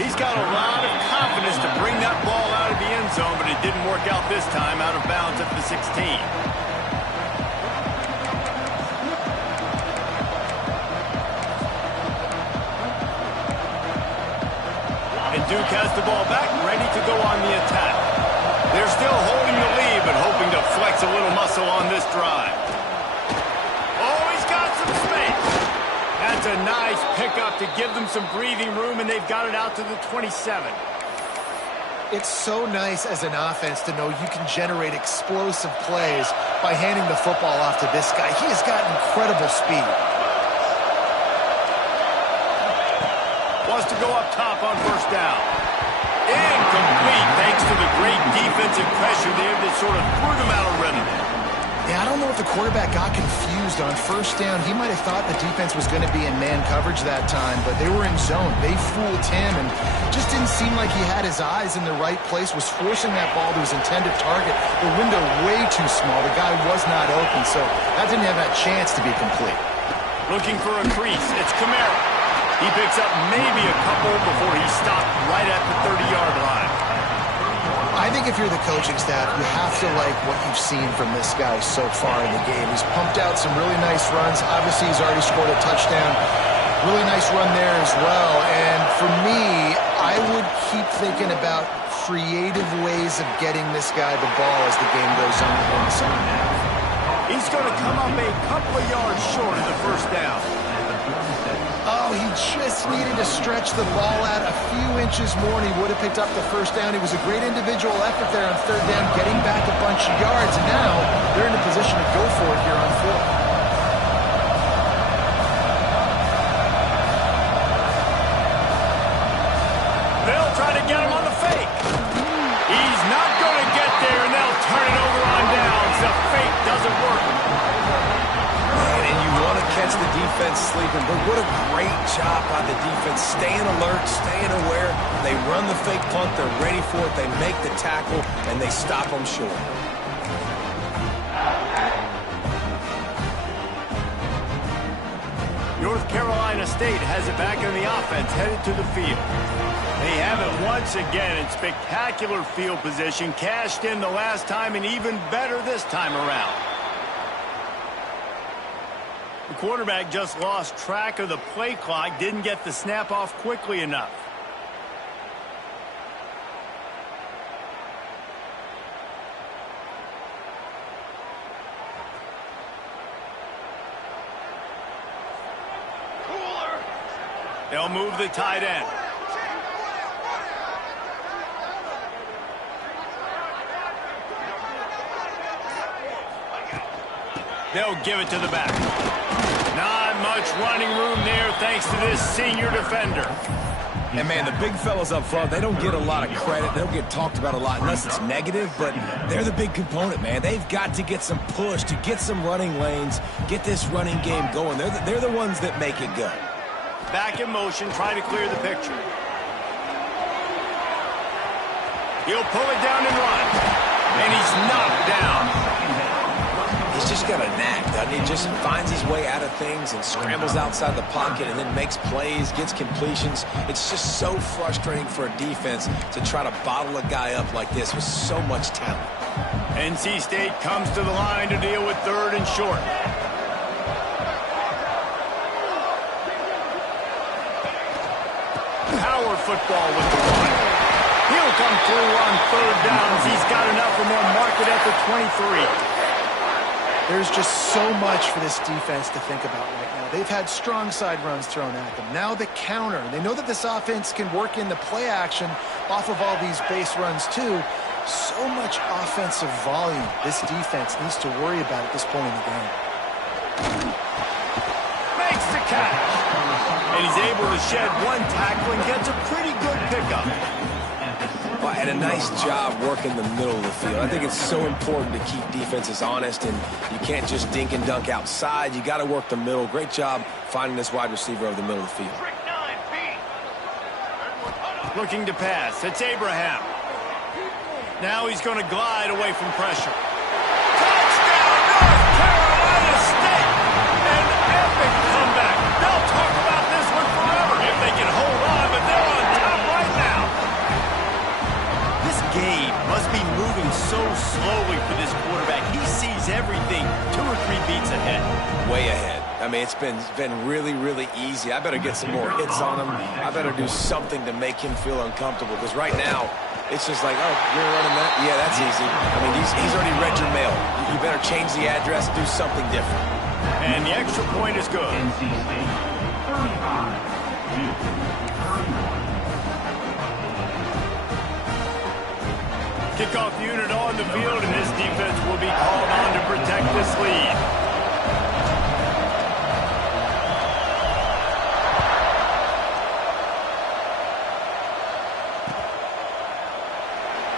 He's got a lot of confidence to bring that ball out of the end zone, but it didn't work out this time, out of bounds at the 16. And Duke has the ball back, ready to go on the attack. They're still holding the lead, but hoping to flex a little muscle on this drive. Oh, he's got some space. That's a nice pickup to give them some breathing room, and they've got it out to the 27. It's so nice as an offense to know you can generate explosive plays by handing the football off to this guy. He has got incredible speed. Wants to go up top on first down. Incomplete, thanks to the great defensive pressure there that sort of threw them out of rhythm. Yeah, I don't know if the quarterback got confused on first down. He might have thought the defense was going to be in man coverage that time, but they were in zone. They fooled him and just didn't seem like he had his eyes in the right place, was forcing that ball to his intended target. The window way too small. The guy was not open, so that didn't have that chance to be complete. Looking for a crease. It's Kamara. He picks up maybe a couple before he stopped right at the 30-yard line. I think if you're the coaching staff, you have to like what you've seen from this guy so far in the game. He's pumped out some really nice runs. Obviously, he's already scored a touchdown. Really nice run there as well. And for me, I would keep thinking about creative ways of getting this guy the ball as the game goes on in the second half. He's going to come up a couple of yards short of the first down. Oh, he just needed to stretch the ball out a few inches more, and he would have picked up the first down. It was a great individual effort there on third down, getting back a bunch of yards, and now they're in a position to go for it here on fourth. They'll try to get him on the fake. He's not going to get there, and they'll turn it over on downs. The fake doesn't work. And you want to catch the defense sleeping, but what a great job by the defense. Staying alert, staying aware. They run the fake punt. They're ready for it. They make the tackle, and they stop them short. North Carolina State has it back in the offense, headed to the field. They have it once again in spectacular field position, cashed in the last time, and even better this time around. The quarterback just lost track of the play clock, didn't get the snap off quickly enough. They'll move the tight end. They'll give it to the back. Not much running room there thanks to this senior defender. And, man, the big fellas up front, they don't get a lot of credit. They don't get talked about a lot unless it's negative, but they're the big component, man. They've got to get some push, to get some running lanes, get this running game going. They're the ones that make it go. Back in motion, trying to clear the picture. He'll pull it down and run. And he's knocked down. He's just got a knack, doesn't he? Just finds his way out of things and scrambles outside the pocket and then makes plays, gets completions. It's just so frustrating for a defense to try to bottle a guy up like this with so much talent. NC State comes to the line to deal with third and short. Power football with the run. He'll come through on third downs. He's got enough and they'll mark it at the 23. There's just so much for this defense to think about right now. They've had strong side runs thrown at them. Now the counter. They know that this offense can work in the play action off of all these base runs too. So much offensive volume this defense needs to worry about at this point in the game. Makes the catch. And he's able to shed one tackle and gets a pretty good pickup. Well, and a nice job working the middle of the field. I think it's so important to keep defenses honest, and you can't just dink and dunk outside. You got to work the middle. Great job finding this wide receiver over the middle of the field. Trick 9, B. Looking to pass. It's Abraham. Now he's going to glide away from pressure. Touchdown, North Carolina State! An epic comeback. They'll talk about this one forever if they can hold on, but they're on top right now. This game must be moving so slowly for this quarterback. He sees everything 2 or 3 beats ahead. Way ahead. I mean, it's been really, really easy. I better get some more hits on him. I better do something to make him feel uncomfortable, because right now, it's just like, oh, you're running that? Yeah, that's easy. I mean, he's already read your mail. You better change the address, do something different. And the extra point is good. NC State 35 to 31. Kickoff unit on the field, and this defense will be called on to protect this lead.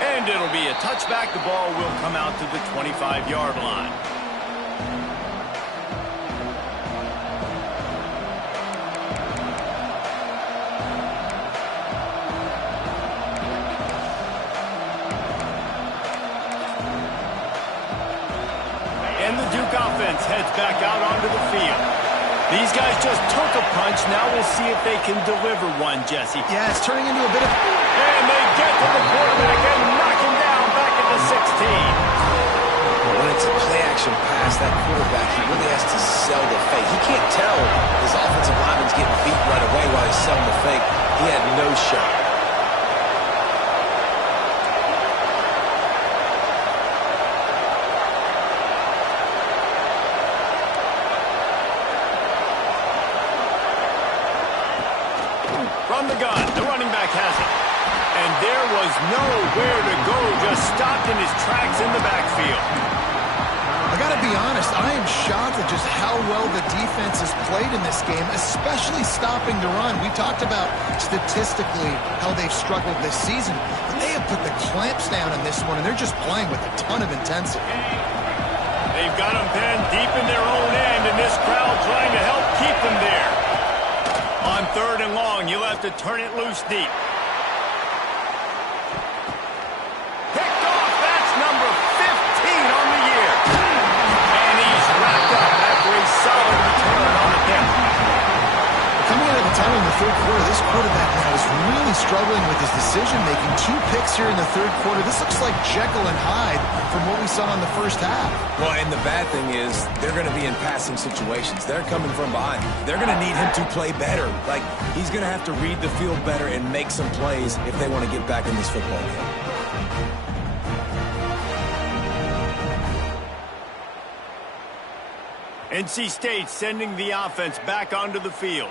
And it'll be a touchback. The ball will come out to the 25-yard line. And the Duke offense heads back out onto the field. These guys just took a punch. Now we'll see if they can deliver one, Jesse. Yeah, it's turning into a bit of... And they get to the quarterback and knock him down back at the 16. When it's a play-action pass, that quarterback, he really has to sell the fake. He can't tell his offensive lineman's getting beat right away while he's selling the fake. He had no shot. From the gun, the running back has it. And there was nowhere to go, just stopped in his tracks in the backfield. I got to be honest, I am shocked at just how well the defense has played in this game, especially stopping the run. We talked about statistically how they've struggled this season, but they have put the clamps down in this one, and they're just playing with a ton of intensity. They've got them pinned deep in their own end, and this crowd trying to help keep them there. On 3rd and long, you'll have to turn it loose deep. Picked off, that's number 15 on the year. And he's wrapped up after a solid return on the pick. Coming out of the tunnel in the 3rd quarter, this quarterback now is really struggling with his decision-making. 2 picks here in the 3rd quarter. This looks like Jekyll and Hyde from what we saw in the first half. Well, and the bad thing is they're going to be in passing situations. They're coming from behind. They're going to need him to play better. Like, he's going to have to read the field better and make some plays if they want to get back in this football game. NC State sending the offense back onto the field.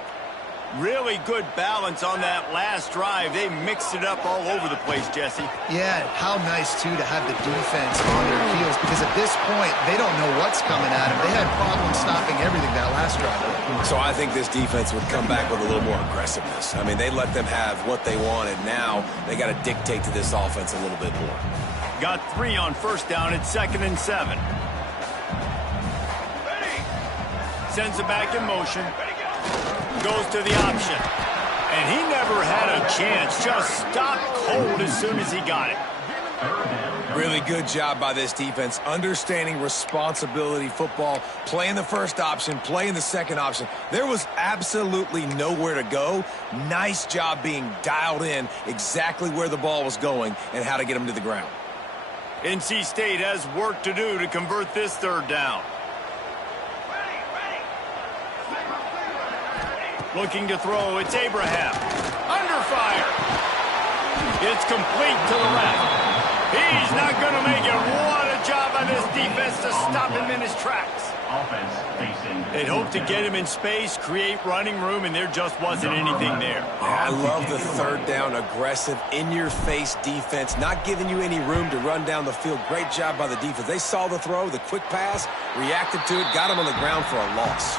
Really good balance on that last drive. They mixed it up all over the place, Jesse. Yeah, how nice, too, to have the defense on their heels, because at this point, they don't know what's coming at them. They had problems stopping everything that last drive. So I think this defense would come back with a little more aggressiveness. I mean, they let them have what they wanted. Now they got to dictate to this offense a little bit more. Got 3 on 1st down at 2nd and 7. Sends it back in motion. Goes to the option. And he never had a chance. Just stopped cold as soon as he got it. Really good job by this defense, understanding responsibility football, playing the first option, playing the second option. There was absolutely nowhere to go. Nice job being dialed in exactly where the ball was going and how to get him to the ground. NC State has work to do to convert this 3rd down. Looking to throw, it's Abraham. Under fire. It's complete to the left. He's not going to make it. What a job by this defense to stop him in his tracks. offense facing. They'd hoped to get him in space, create running room, and there just wasn't anything there. I love the third down, aggressive, in-your-face defense, not giving you any room to run down the field. Great job by the defense. They saw the throw, the quick pass, reacted to it, got him on the ground for a loss.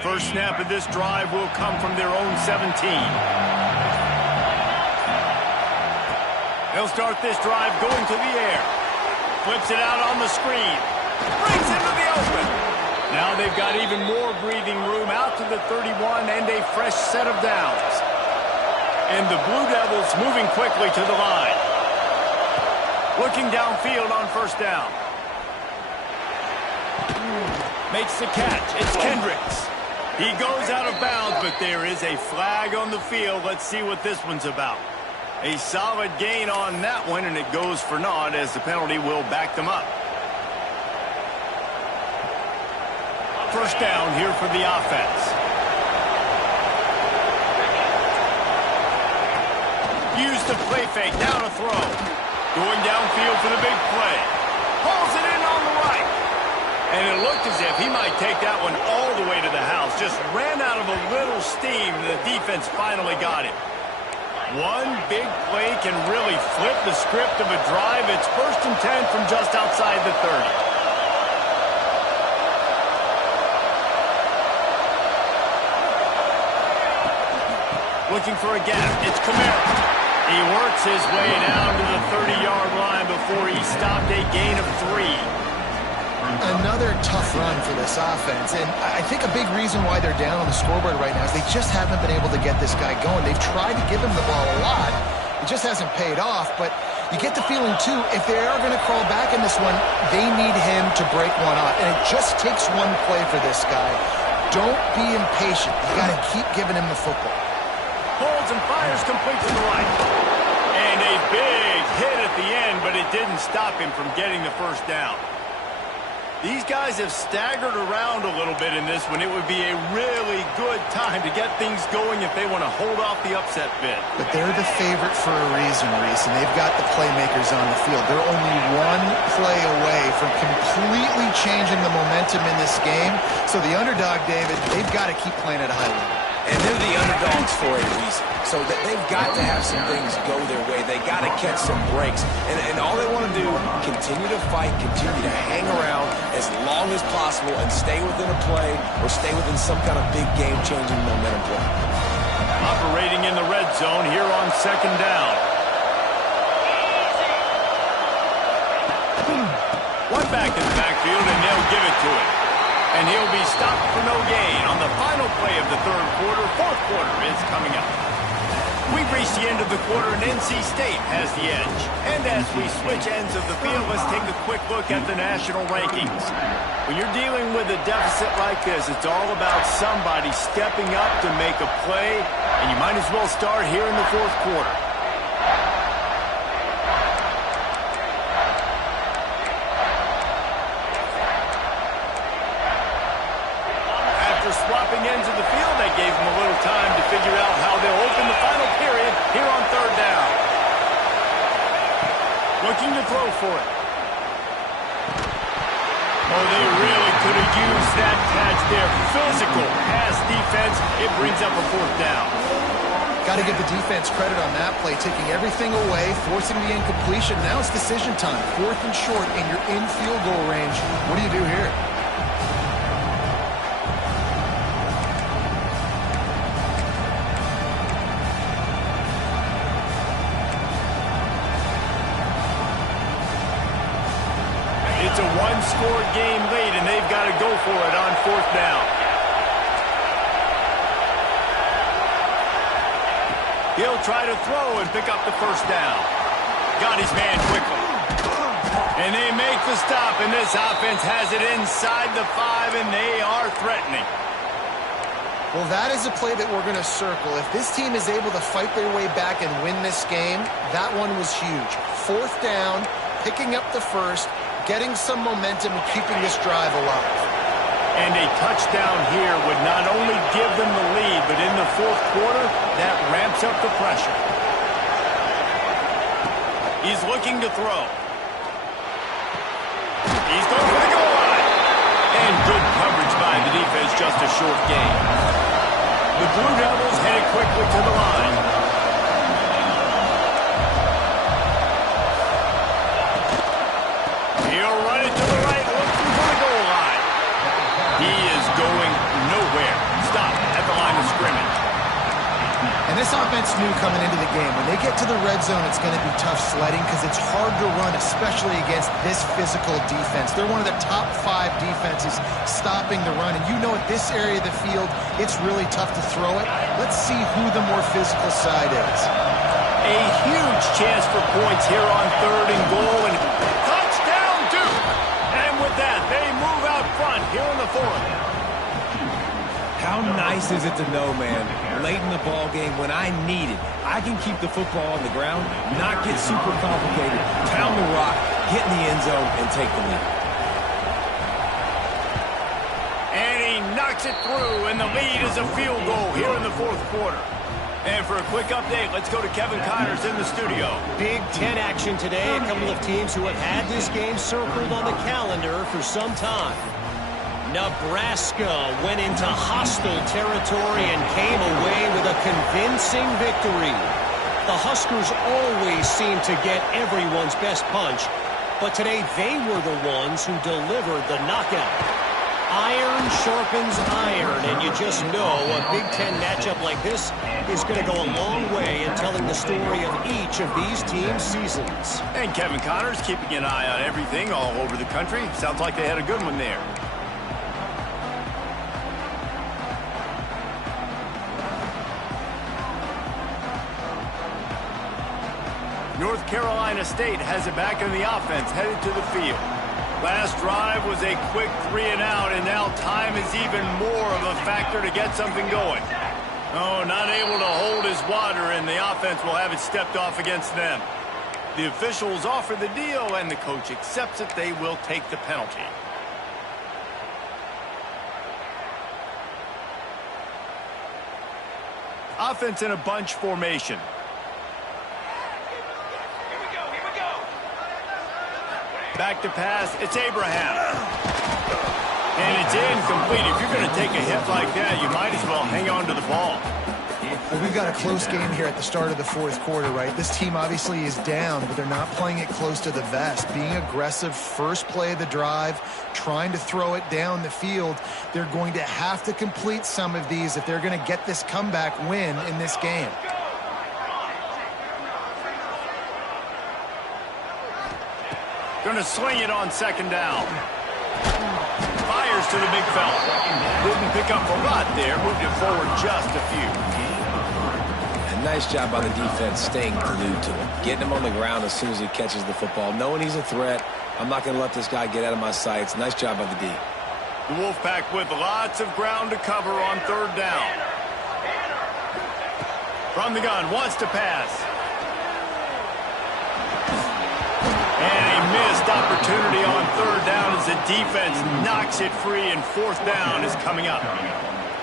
First snap of this drive will come from their own 17. They'll start this drive going to the air. Flips it out on the screen. Brings into the open. Now they've got even more breathing room out to the 31 and a fresh set of downs. And the Blue Devils moving quickly to the line. Looking downfield on first down. Makes the catch. It's Kendricks. He goes out of bounds, but there is a flag on the field. Let's see what this one's about. A solid gain on that one, and it goes for naught as the penalty will back them up. First down here for the offense. Use the play fake. Now to throw. Going downfield for the big play. Pulls it in on the right. And it looked as if he might take that one all the way to the house. Just ran out of a little steam, and the defense finally got him. One big play can really flip the script of a drive. It's 1st and 10 from just outside the 30. Looking for a gap. It's Kamara. He works his way down to the 30-yard line before he stopped a gain of 3. Another tough run for this offense, and I think a big reason why they're down on the scoreboard right now is they just haven't been able to get this guy going. They've tried to give him the ball a lot. It just hasn't paid off, but you get the feeling, too, if they are going to crawl back in this one, they need him to break one off, and it just takes one play for this guy. Don't be impatient. You got to keep giving him the football. Holds and fires complete to the right. And a big hit at the end, but it didn't stop him from getting the first down. These guys have staggered around a little bit in this one. It would be a really good time to get things going if they want to hold off the upset bid. But they're the favorite for a reason, Reese, and they've got the playmakers on the field. They're only one play away from completely changing the momentum in this game. So the underdog, David, they've got to keep playing at a high level. And they're the underdogs for a reason. So that they've got to have some things go their way. They got to catch some breaks. And all they want to do, continue to fight, continue to hang around as long as possible and stay within a play or stay within some kind of big game-changing momentum play. Operating in the red zone here on 2nd down. One back in the backfield, and they'll give it to him. And he'll be stopped for no gain on the final play of the 3rd quarter. 4th quarter is coming up. We've reached the end of the quarter, and NC State has the edge. And as we switch ends of the field, let's take a quick look at the national rankings. When you're dealing with a deficit like this, it's all about somebody stepping up to make a play, and you might as well start here in the fourth quarter. Swapping ends of the field, that gave them a little time to figure out how they'll open the final period here on third down. Looking to throw for it. Oh, they really could have used that catch there. Physical pass defense. It brings up a fourth down. Got to give the defense credit on that play, taking everything away, forcing the incompletion. Now it's decision time. Fourth and short, and you're in field goal range. What do you do here? It's a one-score game late, and they've got to go for it on fourth down. He'll try to throw and pick up the first down. Got his man quickly. And they make the stop, and this offense has it inside the 5, and they are threatening. Well, that is a play that we're going to circle. If this team is able to fight their way back and win this game, that one was huge. Fourth down, picking up the first, getting some momentum and keeping this drive alive. And a touchdown here would not only give them the lead, but in the fourth quarter, that ramps up the pressure. He's looking to throw. He's going for the goal line. And good coverage by the defense, just a short gain. The Blue Devils headed quickly to the line. He'll run it to the right, looking for the goal line. He is going nowhere. Stop at the line of scrimmage. And this offense knew coming into the game, when they get to the red zone, it's going to be tough sledding because it's hard to run, especially against this physical defense. They're one of the top 5 defenses stopping the run. And you know at this area of the field, it's really tough to throw it. Let's see who the more physical side is. A huge chance for points here on third and goal. And touchdown, Duke! And with that, they move out front here in the fourth. How nice is it to know, man, late in the ball game when I need it, I can keep the football on the ground, not get super complicated, pound the rock, get in the end zone, and take the lead. And he knocks it through, and the lead is a field goal here in the fourth quarter. And for a quick update, let's go to Kevin Connors in the studio. Big Ten action today. A couple of teams who have had this game circled on the calendar for some time. Nebraska went into hostile territory and came away with a convincing victory. The Huskers always seem to get everyone's best punch, but today they were the ones who delivered the knockout. Iron sharpens iron, and you just know a Big Ten matchup like this is going to go a long way in telling the story of each of these teams' seasons. And Kevin Connors keeping an eye on everything all over the country. Sounds like they had a good one there. North Carolina State has it back in the offense, headed to the field. Last drive was a quick 3 and out, and now time is even more of a factor to get something going. Oh, not able to hold his water, and the offense will have it stepped off against them. The officials offer the deal, and the coach accepts it. They will take the penalty. Offense in a bunch formation. Back to pass, it's Abraham. And it's incomplete. If you're going to take a hit like that, you might as well hang on to the ball. Well, we've got a close game here at the start of the fourth quarter, right? This team obviously is down, but they're not playing it close to the vest. Being aggressive, first play of the drive, trying to throw it down the field. They're going to have to complete some of these if they're going to get this comeback win in this game. Going to swing it on second down. Fires to the big fella. Didn't pick up a lot there. Moved it forward just a few. And Nice job by the defense staying glued to him. Getting him on the ground as soon as he catches the football. Knowing he's a threat, I'm not going to let this guy get out of my sights. Nice job by the D. The Wolfpack with lots of ground to cover on third down. From the gun, wants to pass. And a missed opportunity on third down as the defense knocks it free, and fourth down is coming up.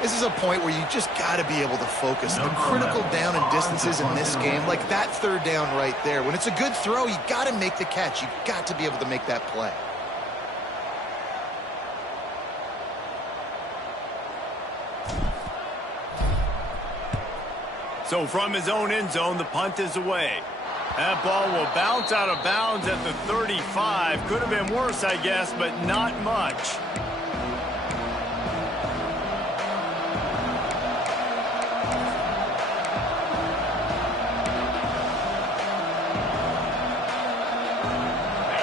This is a point where you just got to be able to focus. The critical down and distances in this game, like that third down right there. When it's a good throw, you got to make the catch. You got to be able to make that play. So from his own end zone, the punt is away. That ball will bounce out of bounds at the 35. Could have been worse, I guess, but not much.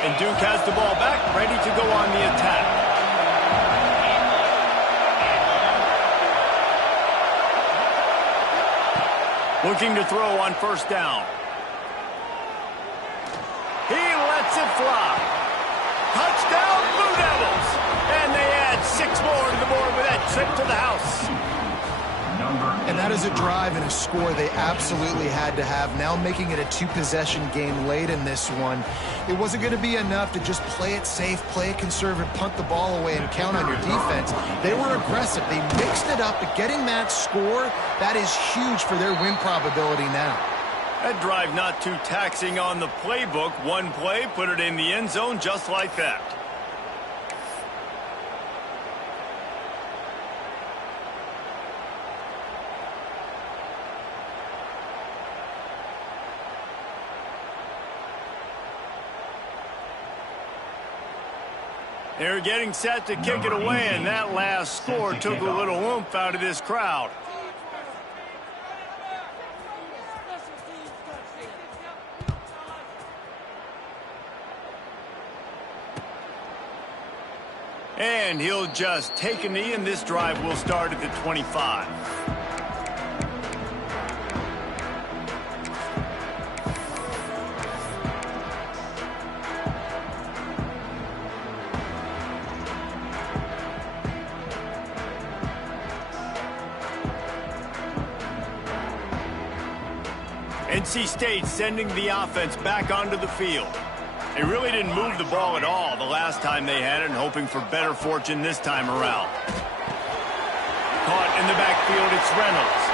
And Duke has the ball back, ready to go on the attack. Looking to throw on first down. He lets it fly. Touchdown, Blue Devils. And they add 6 more to the board with that trip to the house. And that is a drive and a score they absolutely had to have. Now making it a 2-possession game late in this one. It wasn't going to be enough to just play it safe, play it conservative, punt the ball away, and count on your defense. They were aggressive. They mixed it up, but getting that score, that is huge for their win probability now. That drive not too taxing on the playbook. One play, put it in the end zone just like that. They're getting set to kick it away, and that last score took a little oomph out of this crowd. And he'll just take a knee, and this drive will start at the 25. NC State sending the offense back onto the field. They really didn't move the ball at all the last time they had it, and hoping for better fortune this time around. Caught in the backfield, it's Reynolds.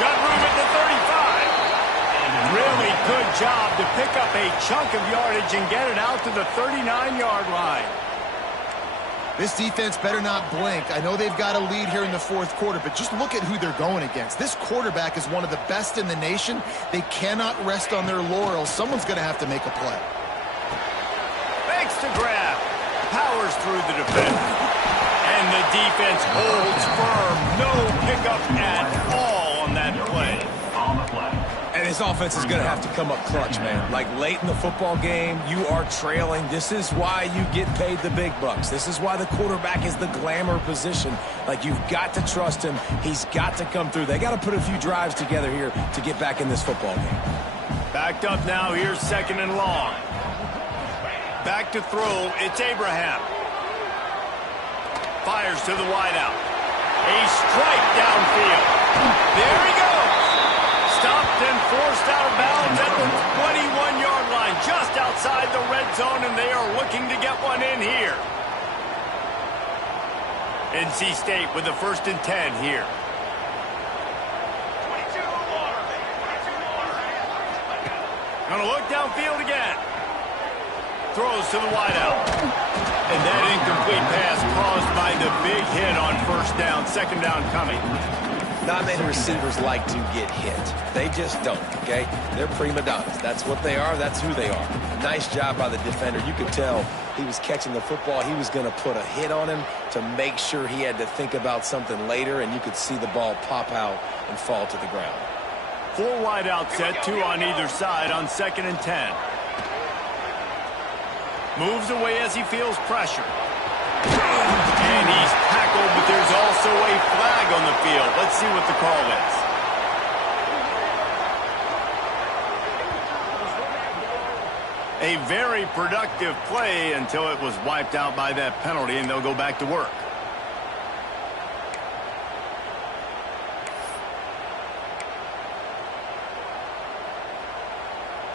Got room at the 35. Really good job to pick up a chunk of yardage and get it out to the 39-yard line. This defense better not blink. I know they've got a lead here in the fourth quarter, but just look at who they're going against. This quarterback is one of the best in the nation. They cannot rest on their laurels. Someone's going to have to make a play. Fakes to grab. Powers through the defender. And the defense holds firm. No pickup at all on that play. And this offense is going to have to come up clutch, man. Like late in the football game, you are trailing. This is why you get paid the big bucks. This is why the quarterback is the glamour position. Like, you've got to trust him. He's got to come through. They got to put a few drives together here to get back in this football game. Backed up now. Here's second and long. Back to throw. It's Abraham. Fires to the wideout. A strike downfield. There he goes. Stopped and forced out of bounds at the 21-yard line, just outside the red zone, and they are looking to get one in here. NC State with the 1st and 10 here. Gonna look downfield again. Throws to the wideout. And that incomplete pass caused by the big hit on first down. Second down coming. Not many receivers like to get hit. They just don't, okay? They're prima donnas. That's what they are. That's who they are. Nice job by the defender. You could tell he was catching the football. He was going to put a hit on him to make sure he had to think about something later, and you could see the ball pop out and fall to the ground. 4 wide out set, 2 on either side on 2nd and 10. Moves away as he feels pressure. And he's tackled, but there's also a flag on the field. Let's see what the call is. A very productive play until it was wiped out by that penalty, and they'll go back to work.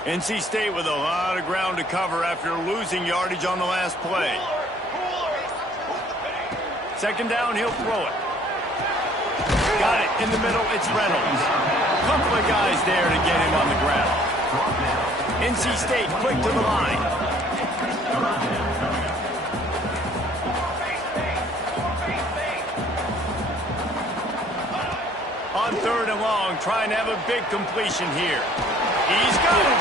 NC State with a lot of ground to cover after losing yardage on the last play. Second down, he'll throw it. Got it in the middle, it's Reynolds. Couple of guys there to get him on the ground. NC State quick to the line. On third and long, trying to have a big completion here. He's got it.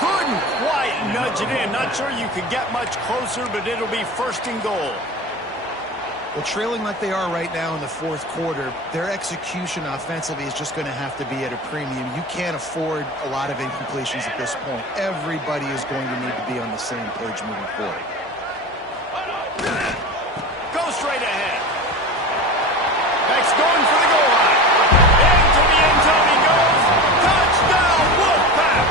Couldn't quite nudge it in. Not sure you could get much closer, but it'll be first and goal. Well, trailing like they are right now in the fourth quarter, their execution offensively is just going to have to be at a premium. You can't afford a lot of incompletions at this point. Everybody is going to need to be on the same page moving forward. Go straight ahead. Beck's going for the goal line. Into the end zone he goes. Touchdown, Wolfpack!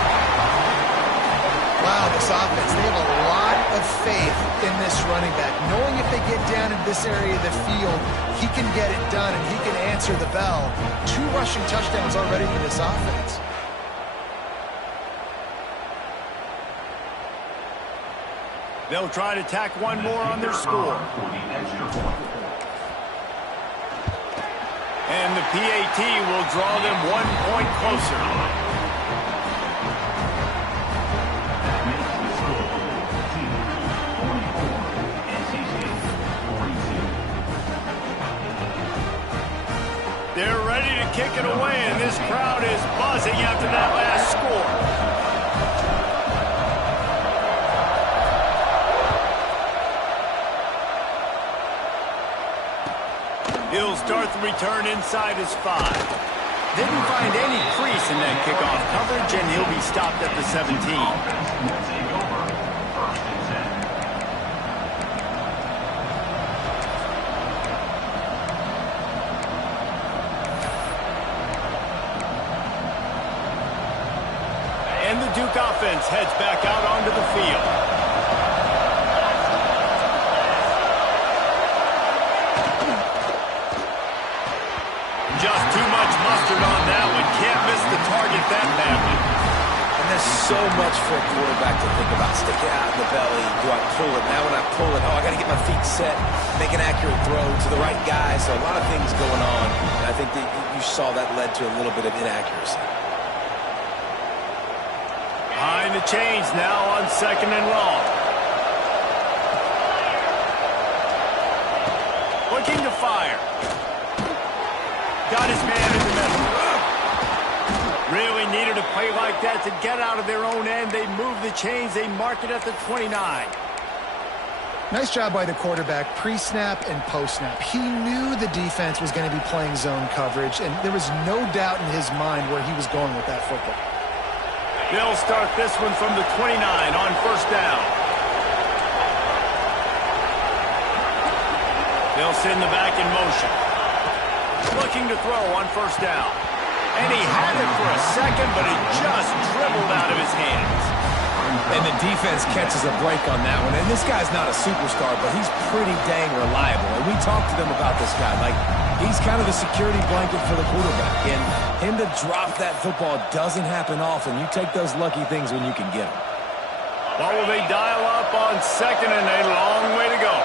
Wow, this offense, they have a lot of faith in this running back. Knowing if they get down in this area of the field, he can get it done and he can answer the bell. 2 rushing touchdowns already for this offense. They'll try to tack one more on their score. And the PAT will draw them 1 point closer. They're ready to kick it away, and this crowd is buzzing after that last score. He'll start the return inside his 5. Didn't find any crease in that kickoff coverage, and he'll be stopped at the 17. And the Duke offense heads back out onto the field. Just too much mustard on that one. Can't miss the target that badly. And there's so much for a quarterback to think about. Stick it out in the belly. Do I pull it? Now when I pull it, I got to get my feet set, make an accurate throw to the right guy. So a lot of things going on. And I think that you saw that led to a little bit of inaccuracy. Behind the chains now on second and long. Looking to fire. Got his man in the middle. Really needed a play like that to get out of their own end. They move the chains. They mark it at the 29. Nice job by the quarterback, pre-snap and post-snap. He knew the defense was going to be playing zone coverage, and there was no doubt in his mind where he was going with that football. They'll start this one from the 29 on first down. They'll send the back in motion. Looking to throw on first down. And he had it for a second, but it just dribbled out of his hands. And the defense catches a break on that one. And this guy's not a superstar, but he's pretty dang reliable. And we talked to them about this guy. Like, he's kind of the security blanket for the quarterback. And him to drop that football doesn't happen often. You take those lucky things when you can get them. Well, will they dial up on second and a long way to go?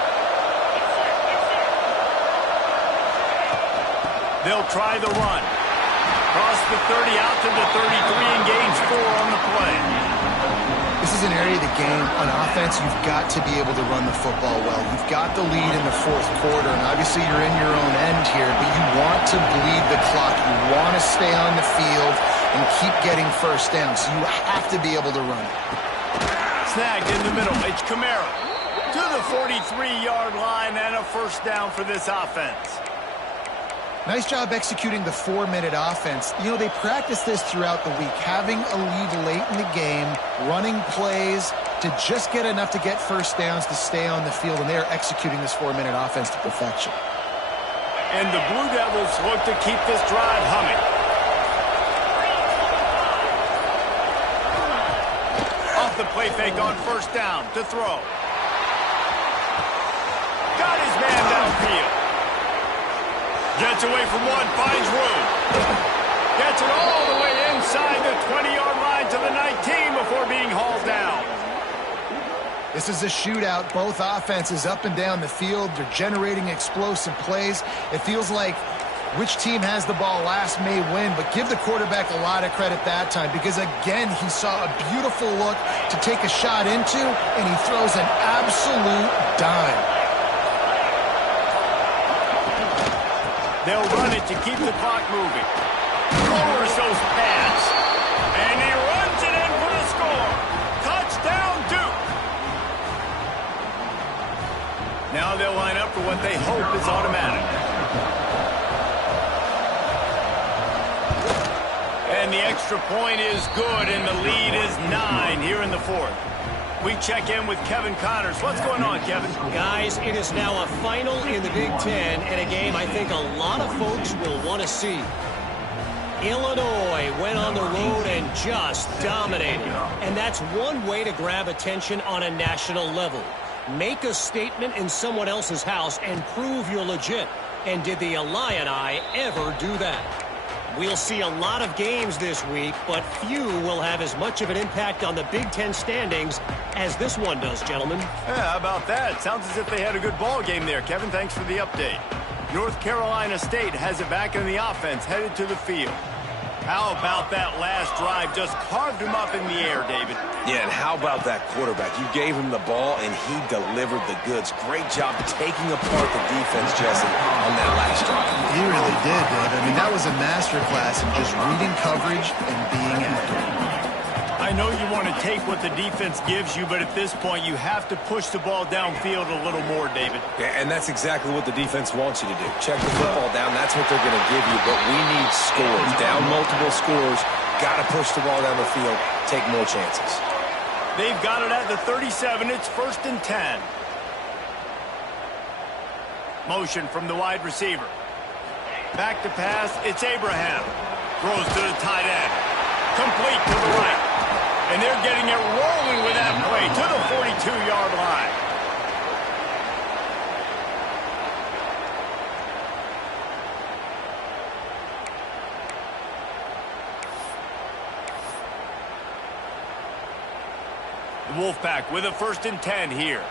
They'll try the run. Cross the 30 out to the 33 and gains 4 on the play. This is an area of the game. On offense, you've got to be able to run the football well. You've got the lead in the fourth quarter, and obviously you're in your own end here, but you want to bleed the clock. You want to stay on the field and keep getting first down, so you have to be able to run it. Snagged in the middle. It's Kamara to the 43-yard line and a first down for this offense. Nice job executing the 4-minute offense. You know, they practice this throughout the week, having a lead late in the game, running plays to just get enough to get first downs to stay on the field, and they are executing this 4-minute offense to perfection. And the Blue Devils look to keep this drive humming. Off the Play fake on first down to throw. Got his man downfield. Gets away from one, finds room. Gets it all the way inside the 20-yard line to the 19 before being hauled down. This is a shootout. Both offenses up and down the field. They're generating explosive plays. It feels like which team has the ball last may win, but give the quarterback a lot of credit that time because, again, he saw a beautiful look to take a shot into, and he throws an absolute dime. They'll run it to keep the clock moving. Lowers those pads. And he runs it in for the score. Touchdown, Duke. Now they'll line up for what they hope is automatic. And the extra point is good, and the lead is 9 here in the fourth. We check in with Kevin Connors. What's going on, Kevin? Guys, it is now a final in the Big Ten, and a game I think a lot of folks will want to see. Illinois went on the road and just dominated. And that's one way to grab attention on a national level. Make a statement in someone else's house and prove you're legit. And did the Illini ever do that? We'll see a lot of games this week, but few will have as much of an impact on the Big Ten standings as this one does, gentlemen. Yeah, how about that? Sounds as if they had a good ball game there, Kevin. Thanks for the update. North Carolina State has it back in the offense, headed to the field. How about that last drive? Just carved him up in the air, David. Yeah, and how about that quarterback? You gave him the ball, and he delivered the goods. Great job taking apart the defense, Jesse, on that last drive. He really did, David. I mean, that was a masterclass in just reading coverage and being accurate. I know you want to take what the defense gives you, but at this point, you have to push the ball downfield a little more, David. Yeah, and that's exactly what the defense wants you to do. Check the football down. That's what they're going to give you, but we need scores. Down multiple scores. Got to push the ball down the field. Take more chances. They've got it at the 37. It's 1st and 10. Motion from the wide receiver. Back to pass. It's Abraham. Throws to the tight end. Complete to the right. And they're getting it rolling with that play to the 42-yard line. The Wolfpack with a 1st and 10 here.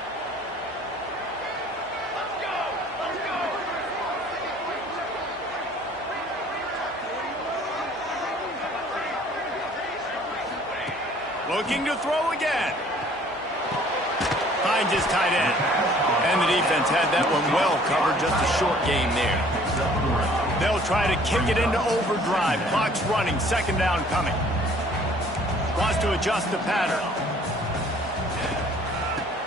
Looking to throw again. Finds his tight end. And the defense had that one well covered. Just a short game there. They'll try to kick it into overdrive. Clock's running. 2nd down coming. Wants to adjust the pattern.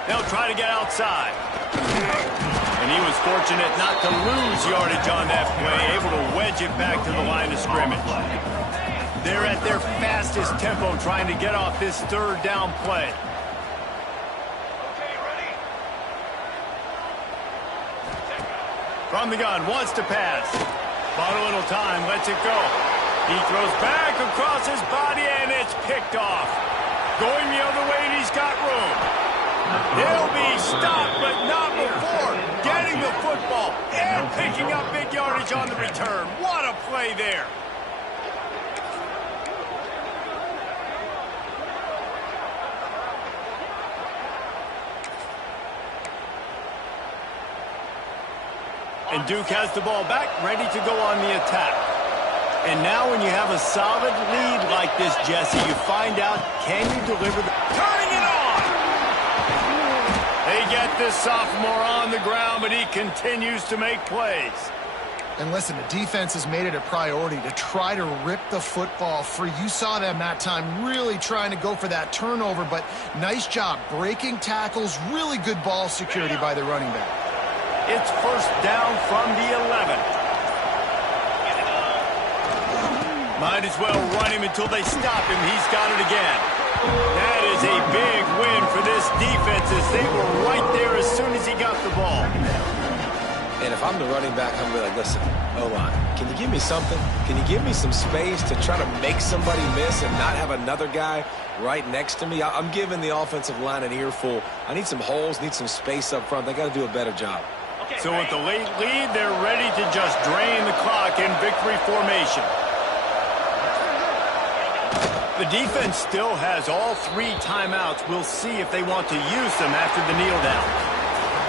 They'll try to get outside. And he was fortunate not to lose yardage on that play. Able to wedge it back to the line of scrimmage. They're at their fastest tempo trying to get off this 3rd down play. Okay, ready? From the gun, wants to pass. Bought a little time, lets it go. He throws back across his body, and it's picked off. Going the other way, and he's got room. He'll be stopped, but not before getting the football and picking up big yardage on the return. What a play there. And Duke has the ball back, ready to go on the attack. And now when you have a solid lead like this, Jesse, you find out, can you deliver the... Turning it on! They get this sophomore on the ground, but he continues to make plays. And listen, the defense has made it a priority to try to rip the football free. You saw them that time really trying to go for that turnover, but nice job breaking tackles, really good ball security by the running back. It's 1st down from the 11. Might as well run him until they stop him. He's got it again. That is a big win for this defense as they were right there as soon as he got the ball. And if I'm the running back, I'm going to be like, listen, O-line, can you give me something? Can you give me some space to try to make somebody miss and not have another guy right next to me? I'm giving the offensive line an earful. I need some holes, need some space up front. They got to do a better job. So with the late lead, they're ready to just drain the clock in victory formation. The defense still has all 3 timeouts. We'll see if they want to use them after the kneel down.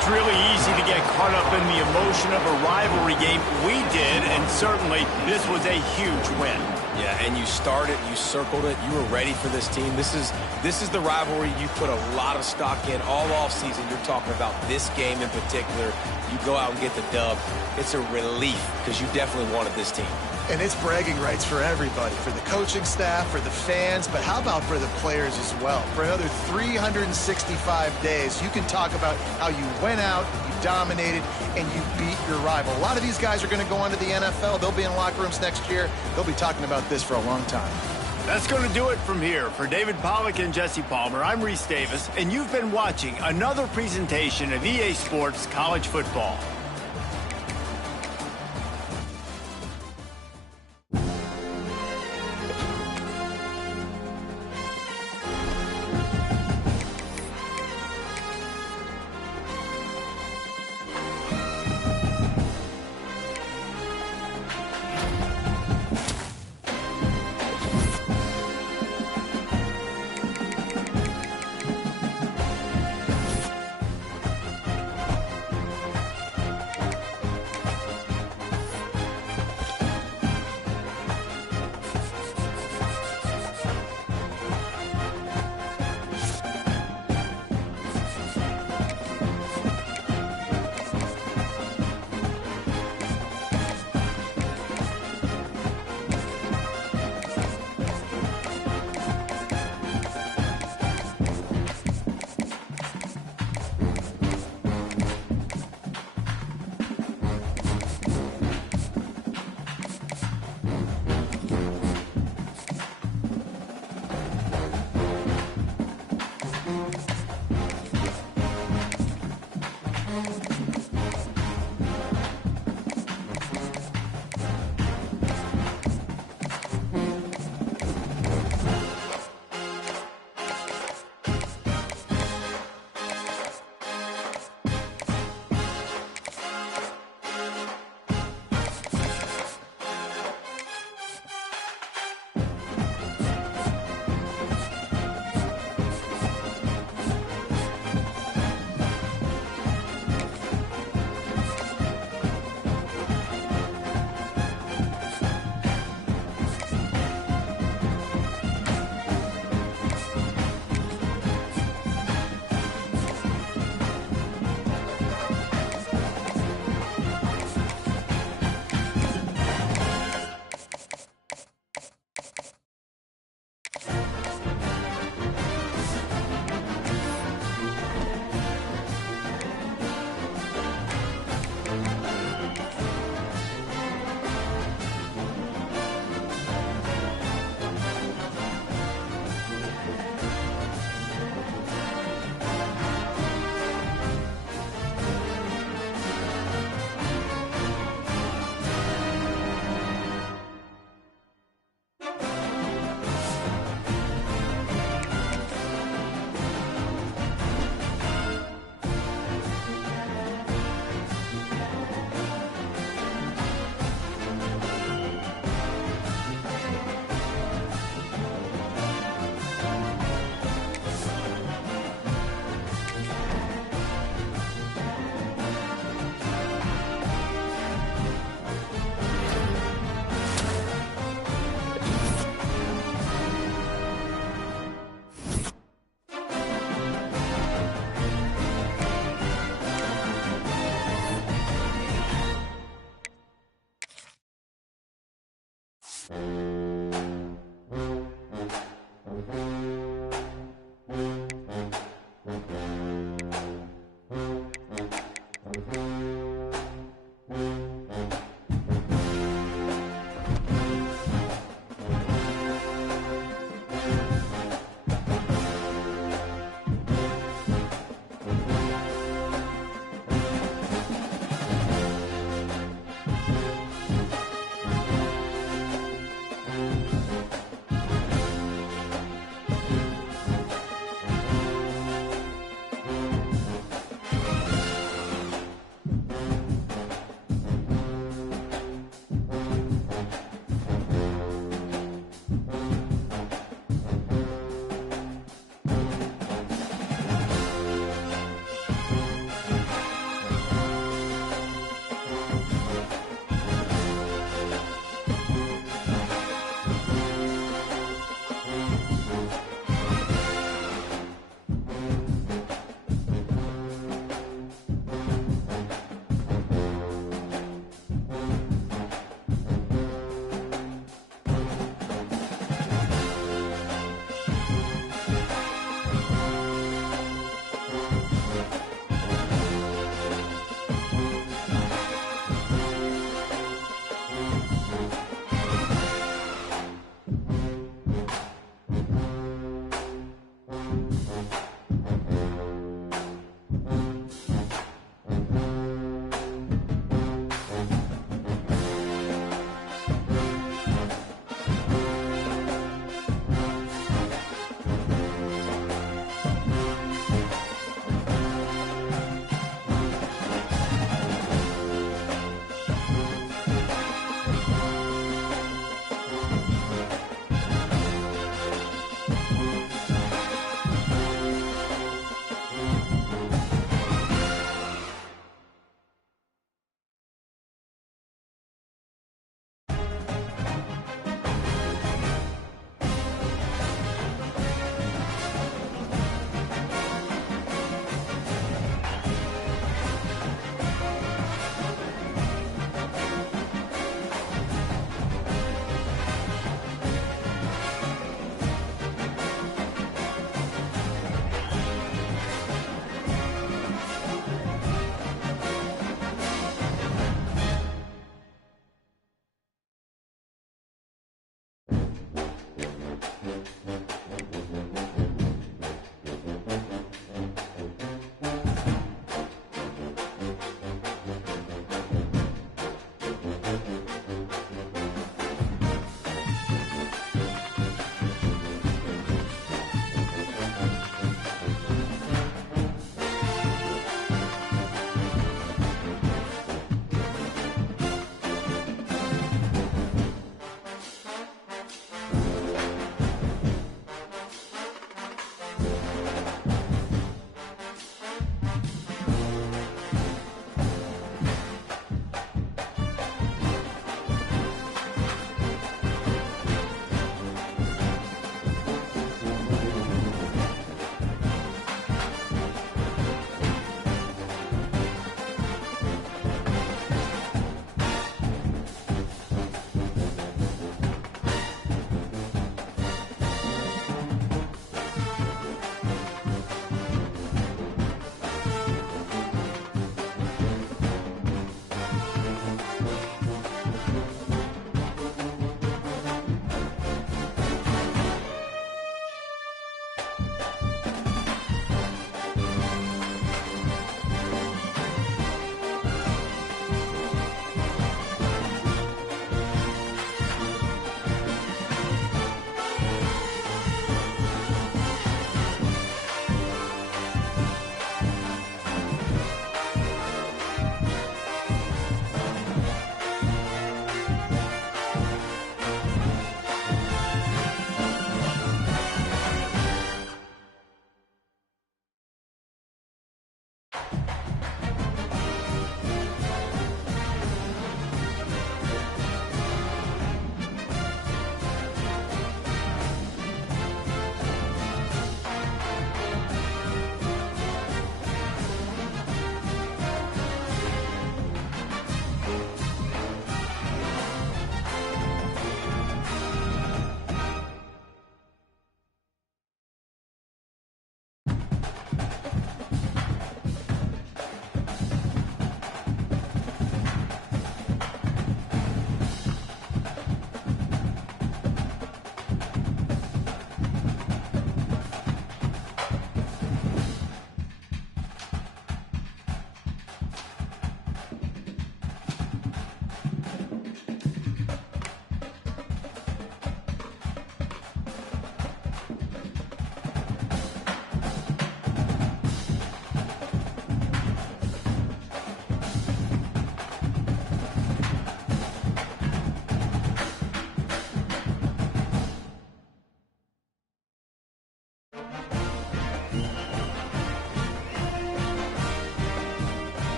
It's really easy to get caught up in the emotion of a rivalry game. We did, and certainly this was a huge win. Yeah, and you started, you circled it, you were ready for this team. This is the rivalry you put a lot of stock in all offseason. You're talking about this game in particular. You go out and get the dub. It's a relief because you definitely wanted this team. And it's bragging rights for everybody, for the coaching staff, for the fans, but how about for the players as well? For another 365 days, you can talk about how you went out, you dominated, and you beat your rival. A lot of these guys are going to go on to the NFL. They'll be in locker rooms next year. They'll be talking about this for a long time. That's going to do it from here. For David Pollack and Jesse Palmer, I'm Reese Davis, and you've been watching another presentation of EA Sports College Football.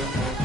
it.